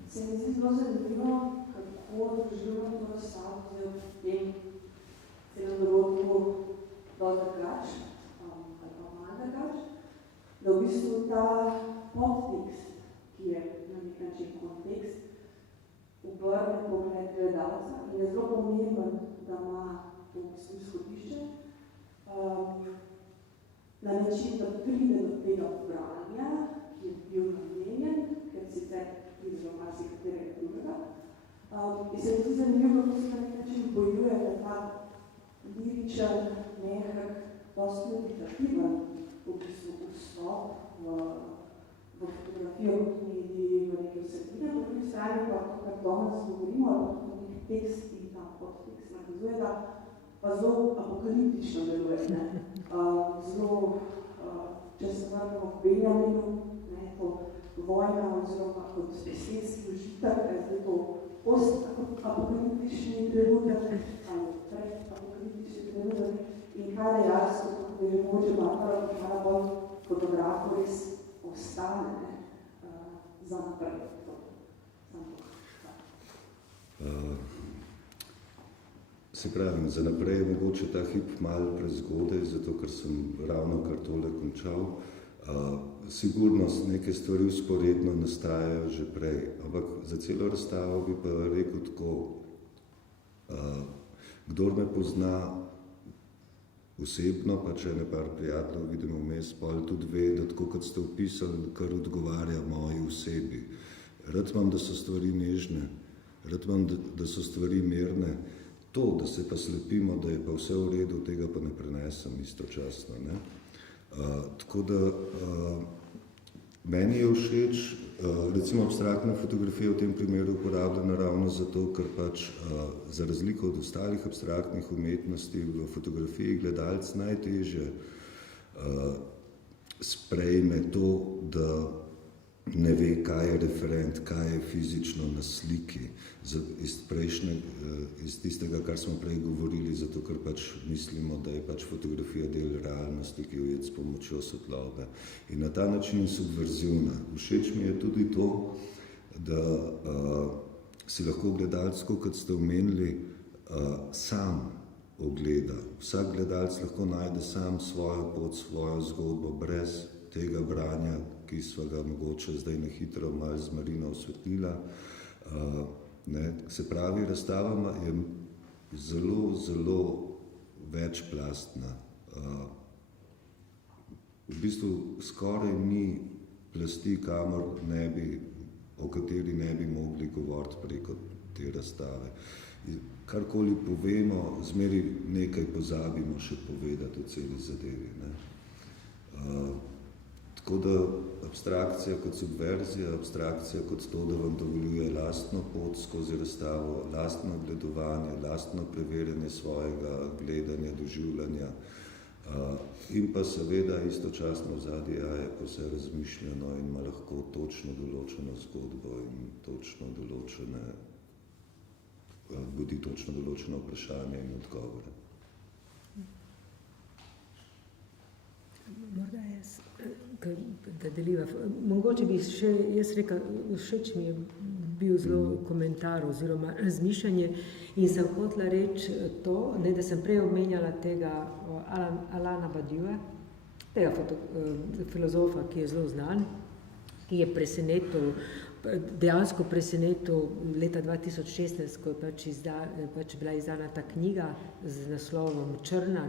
se mi zdi zelo zanimivo, kako doživljam to razstavo v tem celem dogodku dosti drugače, ali pa malo drugače, da v bistvu ta podtekst, ki je na nek način kontekst, obrne pogled gledalca in je zelo pomemben, da ima to v bistvu izhodišče, na način, da pride do tega branja, ki je bil namenjen, ker sicer pride do marsikaterega drugega. In se mi zdi zanimivo, kako se na nek način bojuje, da ta liričen, mehak, dosti meditativen v bistvu vstop v fotografijo kot mediji, v neke vsebine, po drugi strani pa, kar danes govorimo, ali pa tudi nek tekst in ta podtekst nakazuje, da pa zelo apokaliptično deluje. Zelo, če se vrnemo v Benjaminu, to vojna oziroma kot estetski užitek, zdaj to post-apokaliptični trenutek ali pred-apokaliptični trenutek in kaj dejansko, kako je že mogoče Barbara bolj fotografu res ostane za naprej. Se pravi, za naprej je mogoče ta hip malo prezgodaj, zato ker sem ravno kar tole končal. Sigurno neke stvari vzporedno nastajajo že prej, ampak za celo razstavo bi pa rekel tako, kdor me pozna osebno, pa če par prijateljev vidimo vmes, pol tudi ve, da tako kot ste opisali, kar odgovarja moji osebi. Rad imam, da so stvari nežne, rad imam, da so stvari mirne. To, da se pa slepimo, da je pa vse v redu, tega pa ne prenesem istočasno. Ne? Tako da meni je všeč, recimo abstraktna fotografija v tem primeru uporabljena ravno zato, ker pač za razliko od ostalih abstraktnih umetnosti v fotografiji gledalec najtežje sprejme to, da ne ve, kaj je referent, kaj je fizično na sliki. Iz tistega, kar smo prej govorili, zato ker pač mislimo, da je pač fotografija del realnosti, ki jo je s pomočjo svetlobe. In na ta način subverzivna. Všeč mi je tudi to, da si lahko gledalec, kot ste omenili, sam ogleda. Vsak gledalec lahko najde sam svojo pot, svojo zgodbo, brez tega branja, ki sva ga mogoče zdaj na hitro malo z Marino osvetlila. Se pravi, razstava je zelo, zelo večplastna. V bistvu skoraj ni plasti, o kateri ne bi mogli govoriti preko te razstave. Karkoli povemo, zmeri nekaj pozabimo še povedati o celi zadevi. Tako da abstrakcija kot subverzija, abstrakcija kot to, da vam dovoljuje lastno pot skozi razstavo, lastno gledovanje, lastno preverjanje svojega gledanja, doživljanja in pa seveda istočasno zadnje je pa vse razmišljeno in ima lahko točno določeno zgodbo in točno določeno vprašanje in odgovore. Morda jaz, da deliva. Mogoče bi še jaz rekel, všeč mi je bil zelo komentar oziroma razmišljanje in sem hotela reči to, da sem prej omenjala tega Alana Badiouxa, tega filozofa, ki je zelo znan, ki je dejansko presenetil leta 2016, ko je pač bila izdana ta knjiga z naslovom Črna,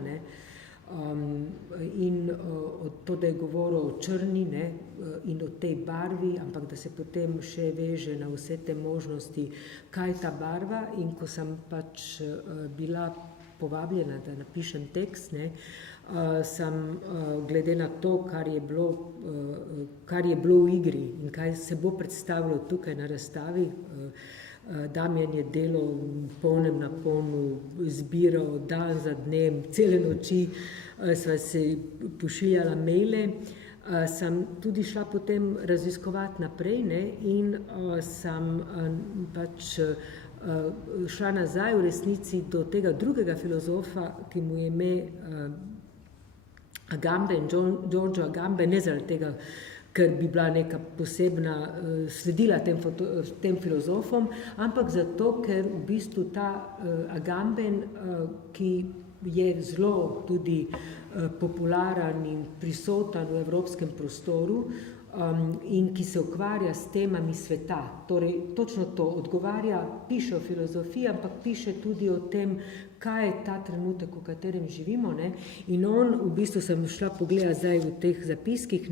in to, da je govoril o črni in o tej barvi, ampak da se potem še veže na vse te možnosti, kaj je ta barva. In ko sem pač bila povabljena, da napišem tekst, sem glede na to, kar je bilo v igri in kaj se bo predstavilo tukaj na razstavi. Damjan je delal v polnem naponu, zbiral dan za dnem, cele noči sva se pošiljala maile. Sem tudi šla potem raziskovati naprej in sem pač šla nazaj v resnici do tega drugega filozofa, ki mu je ime Agambe in Giorgio Agambe, ne zaradi tega, ker bi bila neka posebna, sledila tem filozofom, ampak zato, ker v bistvu ta Agamben, ki je zelo tudi popularen in prisoten v evropskem prostoru in ki se ukvarja s temami sveta. Torej, točno to odgovarja, piše o filozofiji, ampak piše tudi o tem, kaj je ta trenutek, v katerem živimo. In on, v bistvu sem šla pogledati zdaj v teh zapiskih,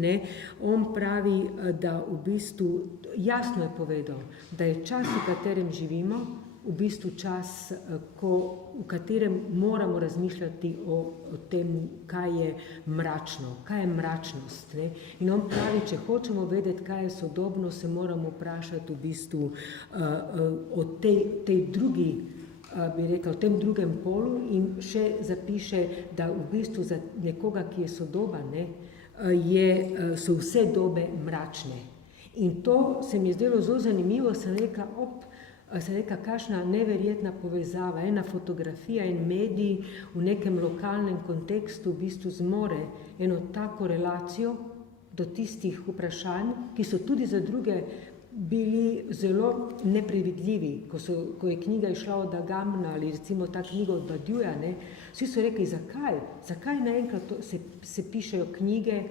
on pravi, da v bistvu jasno je povedal, da je čas, v katerem živimo, v bistvu čas, v katerem moramo razmišljati o tem, kaj je mračno, kaj je mračnost. In on pravi, če hočemo vedeti, kaj je sodobno, se moramo vprašati v bistvu o tej drugi, bi rekel, v tem drugem polu in še zapiše, da v bistvu za nekoga, ki je sodoben, so vse dobe mračne. In to se mi je zdelo zelo zanimivo, sem rekla, kakšna neverjetna povezava, ena fotografija in medij v nekem lokalnem kontekstu v bistvu zmore eno tako relacijo do tistih vprašanj, ki so tudi za druge bili zelo neprevidljivi. Ko je knjiga išla od Agambena ali recimo ta knjiga od Badiouxa, vsi so rekli, zakaj naenkrat se pišejo knjige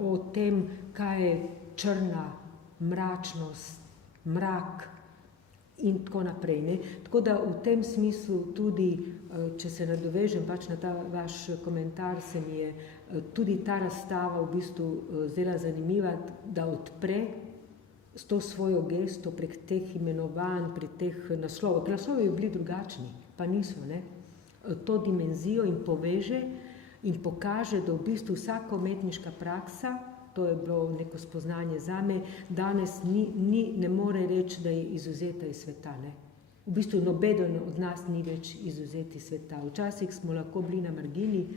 o tem, kaj je črna, mračnost, mrak in tako naprej. Tako da v tem smislu tudi, če se nadovežem pač na ta vaš komentar, se mi je tudi ta razstava v bistvu zdela zanimiva, da odpre s to svojo gesto prek teh imenovanj, prek teh naslovov. Naslovi bi bili drugačni, pa niso. To dimenzijo in poveže in pokaže, da v bistvu vsaka umetniška praksa, to je bilo neko spoznanje zame, danes ne more reči, da je izvzeta iz sveta. V bistvu nobeden od nas ni več izvzeti iz sveta. Včasih smo lahko bili na margini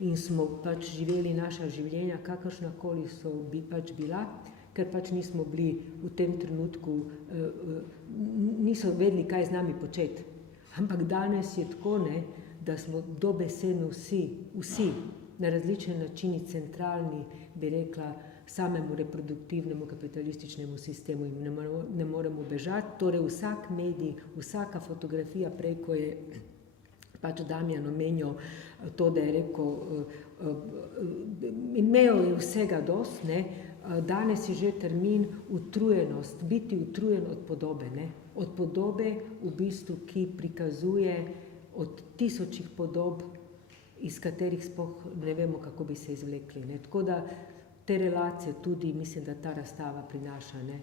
in smo pač živeli naša življenja, kakršnakoli so pač bila, ker pač nismo bili v tem trenutku, niso vedeli, kaj z nami početi. Ampak danes je tako, ne, da smo dobesedno vsi na različne načini centralni, bi rekla, samemu reproduktivnemu kapitalističnemu sistemu in ne moremo bežati. Torej vsak medij, vsaka fotografija, prej ko je pač Damjan omenjal to, da je rekel, imel je vsega dost, ne, danes je že termin utrujenost, biti utrujen od podobe, ne, od podobe v bistvu, ki prikazuje od tisočih podob, iz katerih sploh ne vemo, kako bi se izvlekli, ne. Tako da te relacije tudi, mislim, da ta razstava prinaša, ne,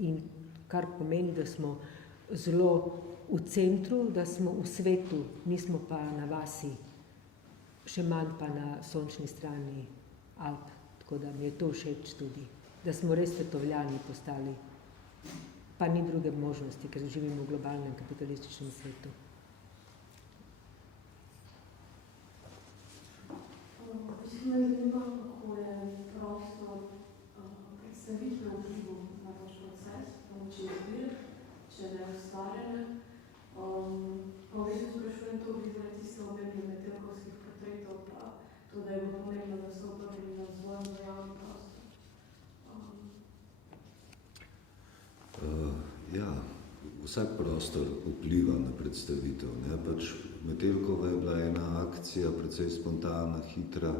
in kar pomeni, da smo zelo v centru, da smo v svetu, nismo pa na vasi, še manj pa na sončni strani Alp, tako da mi je to všeč tudi, da smo res svetovljani postali, pa ni druge možnosti, ker živimo v globalnem kapitalističnem svetu. Me zanima, kako je prostor predstavitve vplivu na vaš proces, pomoči izbire, če ne ustvarjene. Pa v bistvu sprašujem to glede tiste omenje Metelkovskih portretov, pa to, da je bilo pomembno, da so obrnili na vzvoj v javni prostor. Ja, vsak prostor vpliva na predstavitev, ne, pač Metelkova je bila ena akcija, precej spontana, hitra,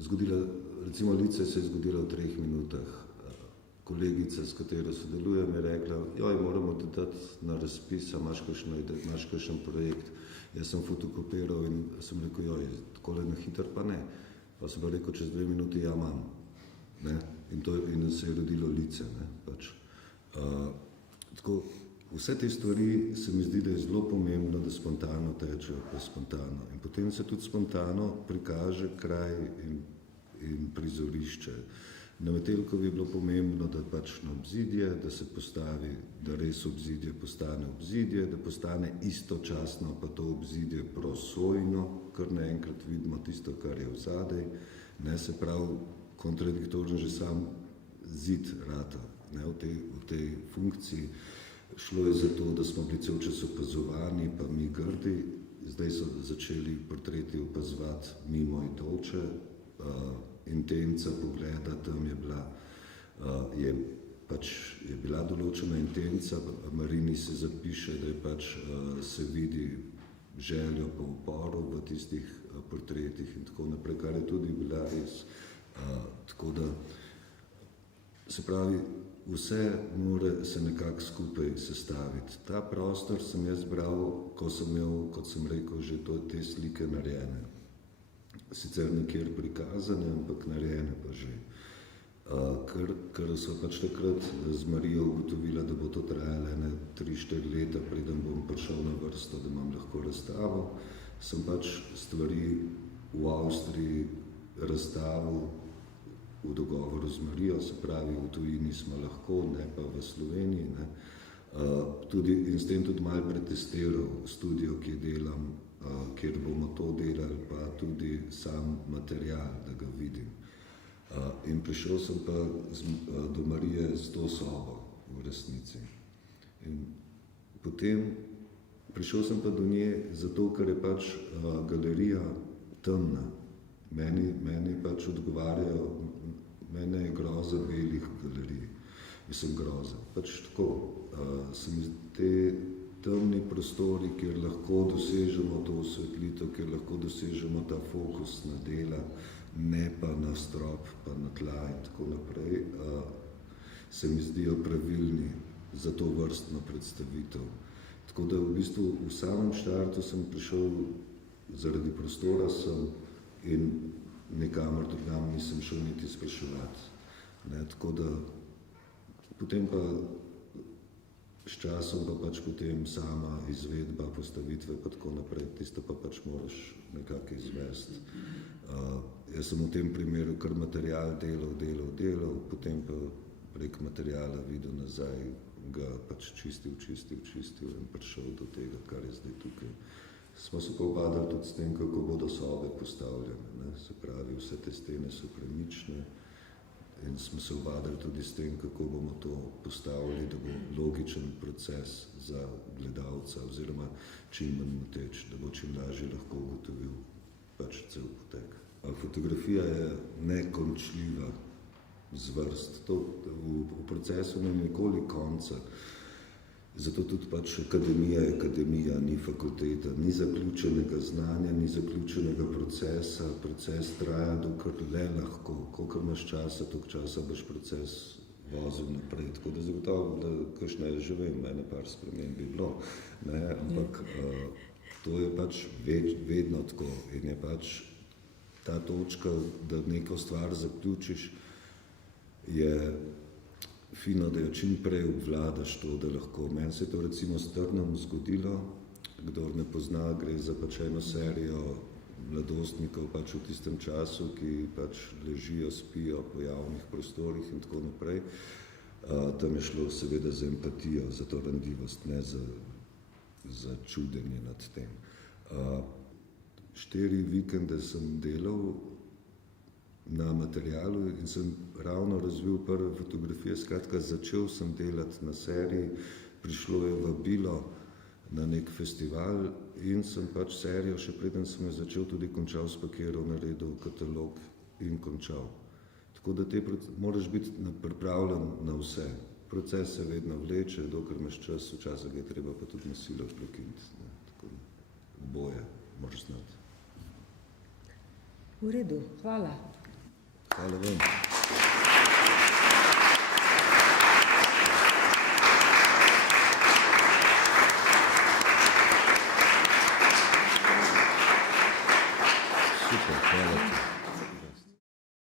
zgodila, recimo Lice se je zgodila v 3 minutah. Kolegica, s katero sodelujem, je rekla, joj, moramo te dati na razpis, imaš kakšen projekt. Jaz sem fotokopiral in sem rekel, joj, takole na hiter pa ne. Pa sem pa rekel, čez 2 minuti ja imam. Ne? In se je rodilo Lice. Ne? Pač. Tako, vse te stvari se mi zdi, da je zelo pomembno, da spontano tečejo, pa spontano. In potem se tudi spontano prikaže kraj in prizorišče. Na Metelkovi je bilo pomembno, da pač na obzidje, da se postavi, da res obzidje postane obzidje, da postane istočasno pa to obzidje prosojno, kar naenkrat vidimo tisto, kar je vzadej. Ne, se pravi, kontradiktorno že sam zid rata, ne, v tej funkciji. Šlo je za to, da smo bili cel čas opazovani, pa mi grdi, zdaj so začeli portreti opazovati mimo in dolče. Intenca pogleda tam je bila določena intenca, Marini se zapiše, da je pač se vidi željo po uporu v tistih portretih in tako naprej, kar je tudi bila res. Tako da, se pravi, vse mora se nekako skupaj sestaviti. Ta prostor sem jaz bral, ko sem imel, kot sem rekel, že te slike narejene. Sicer nekjer prikazane, ampak narejene pa že. Ker so pač takrat z Marijo ugotovila, da bo to trajalo 3-4 leta, preden bom prišel na vrsto, da imam lahko razstavo, sem pač stvari v Avstriji razstavil v dogovoru z Marijo, se pravi, v tujini smo lahko, ne pa v Sloveniji. Ne. In s tem tudi malo pretestiral studio, ki delam, kjer bomo to delali, pa tudi sam material, da ga vidim. In prišel sem pa do Marije z to sobo v resnici. In potem prišel sem pa do nje zato, ker je pač galerija temna. Meni pač odgovarjajo, mene je groza belih galerij. Mislim groza. Pač tako, se mi te temni prostori, kjer lahko dosežemo to osvetlitev, kjer lahko dosežemo ta fokus na dela, ne pa na strop, pa na tla in tako naprej, se mi zdijo pravilni za to vrstno predstavitev. Tako da v bistvu v samem štartu sem prišel zaradi prostora in nikamor drugam nisem šel niti spraševati. Ne, tako da potem pa s časom pa pač potem sama izvedba, postavitve pa tako naprej, tisto pa pač moraš nekako izvesti. Jaz sem v tem primeru kar material delal, potem pa prek materiala videl nazaj, ga pač čistil in prišel do tega, kar je zdaj tukaj Smo se pa ubadali tudi s tem, kako bodo sobe postavljene. Ne? Se pravi, vse te stene so premične in smo se ubadali tudi s tem, kako bomo to postavili, da bo logičen proces za gledalca oziroma čim manj moteč, da bo čim lažje lahko ugotovil pač cel potek. Fotografija je nekončljiva zvrst. To v procesu ni nikoli konca. Zato tudi pač akademija je akademija, ni fakulteta, ni zaključenega znanja, ni zaključenega procesa. Proces traja, dokler le lahko. Kolikor imaš časa, toliko časa boš proces vozil naprej. Tako da zagotovo, da kakšne že vem, ene par sprememb bi bilo. Ne? Ampak to je pač vedno tako. In je pač ta točka, da neko stvar zaključiš, je fino, da jo čim prej obvladaš to, da lahko. Meni se je to recimo s Trnom zgodilo, kdor ne pozna, gre za pač eno serijo mladostnikov pač v tistem času, ki pač ležijo, spijo po javnih prostorih in tako naprej. Tam je šlo seveda za empatijo, za to ranljivost, ne za čudenje nad tem. 4 vikende sem delal na materialu in sem ravno razvil prve fotografije. Skratka, začel sem delati na seriji, prišlo je vabilo na nek festival in sem pač serijo, še preden sem jo začel, tudi končal s pakirom, naredil katalog in končal. Tako da moraš biti pripravljen na vse. Proces se vedno vleče, dokler imaš čas, včasih ga je treba pa tudi na silo prekiniti. Tako da oboje moraš znati. V redu, hvala. Hvala vam. Super, hvala ti.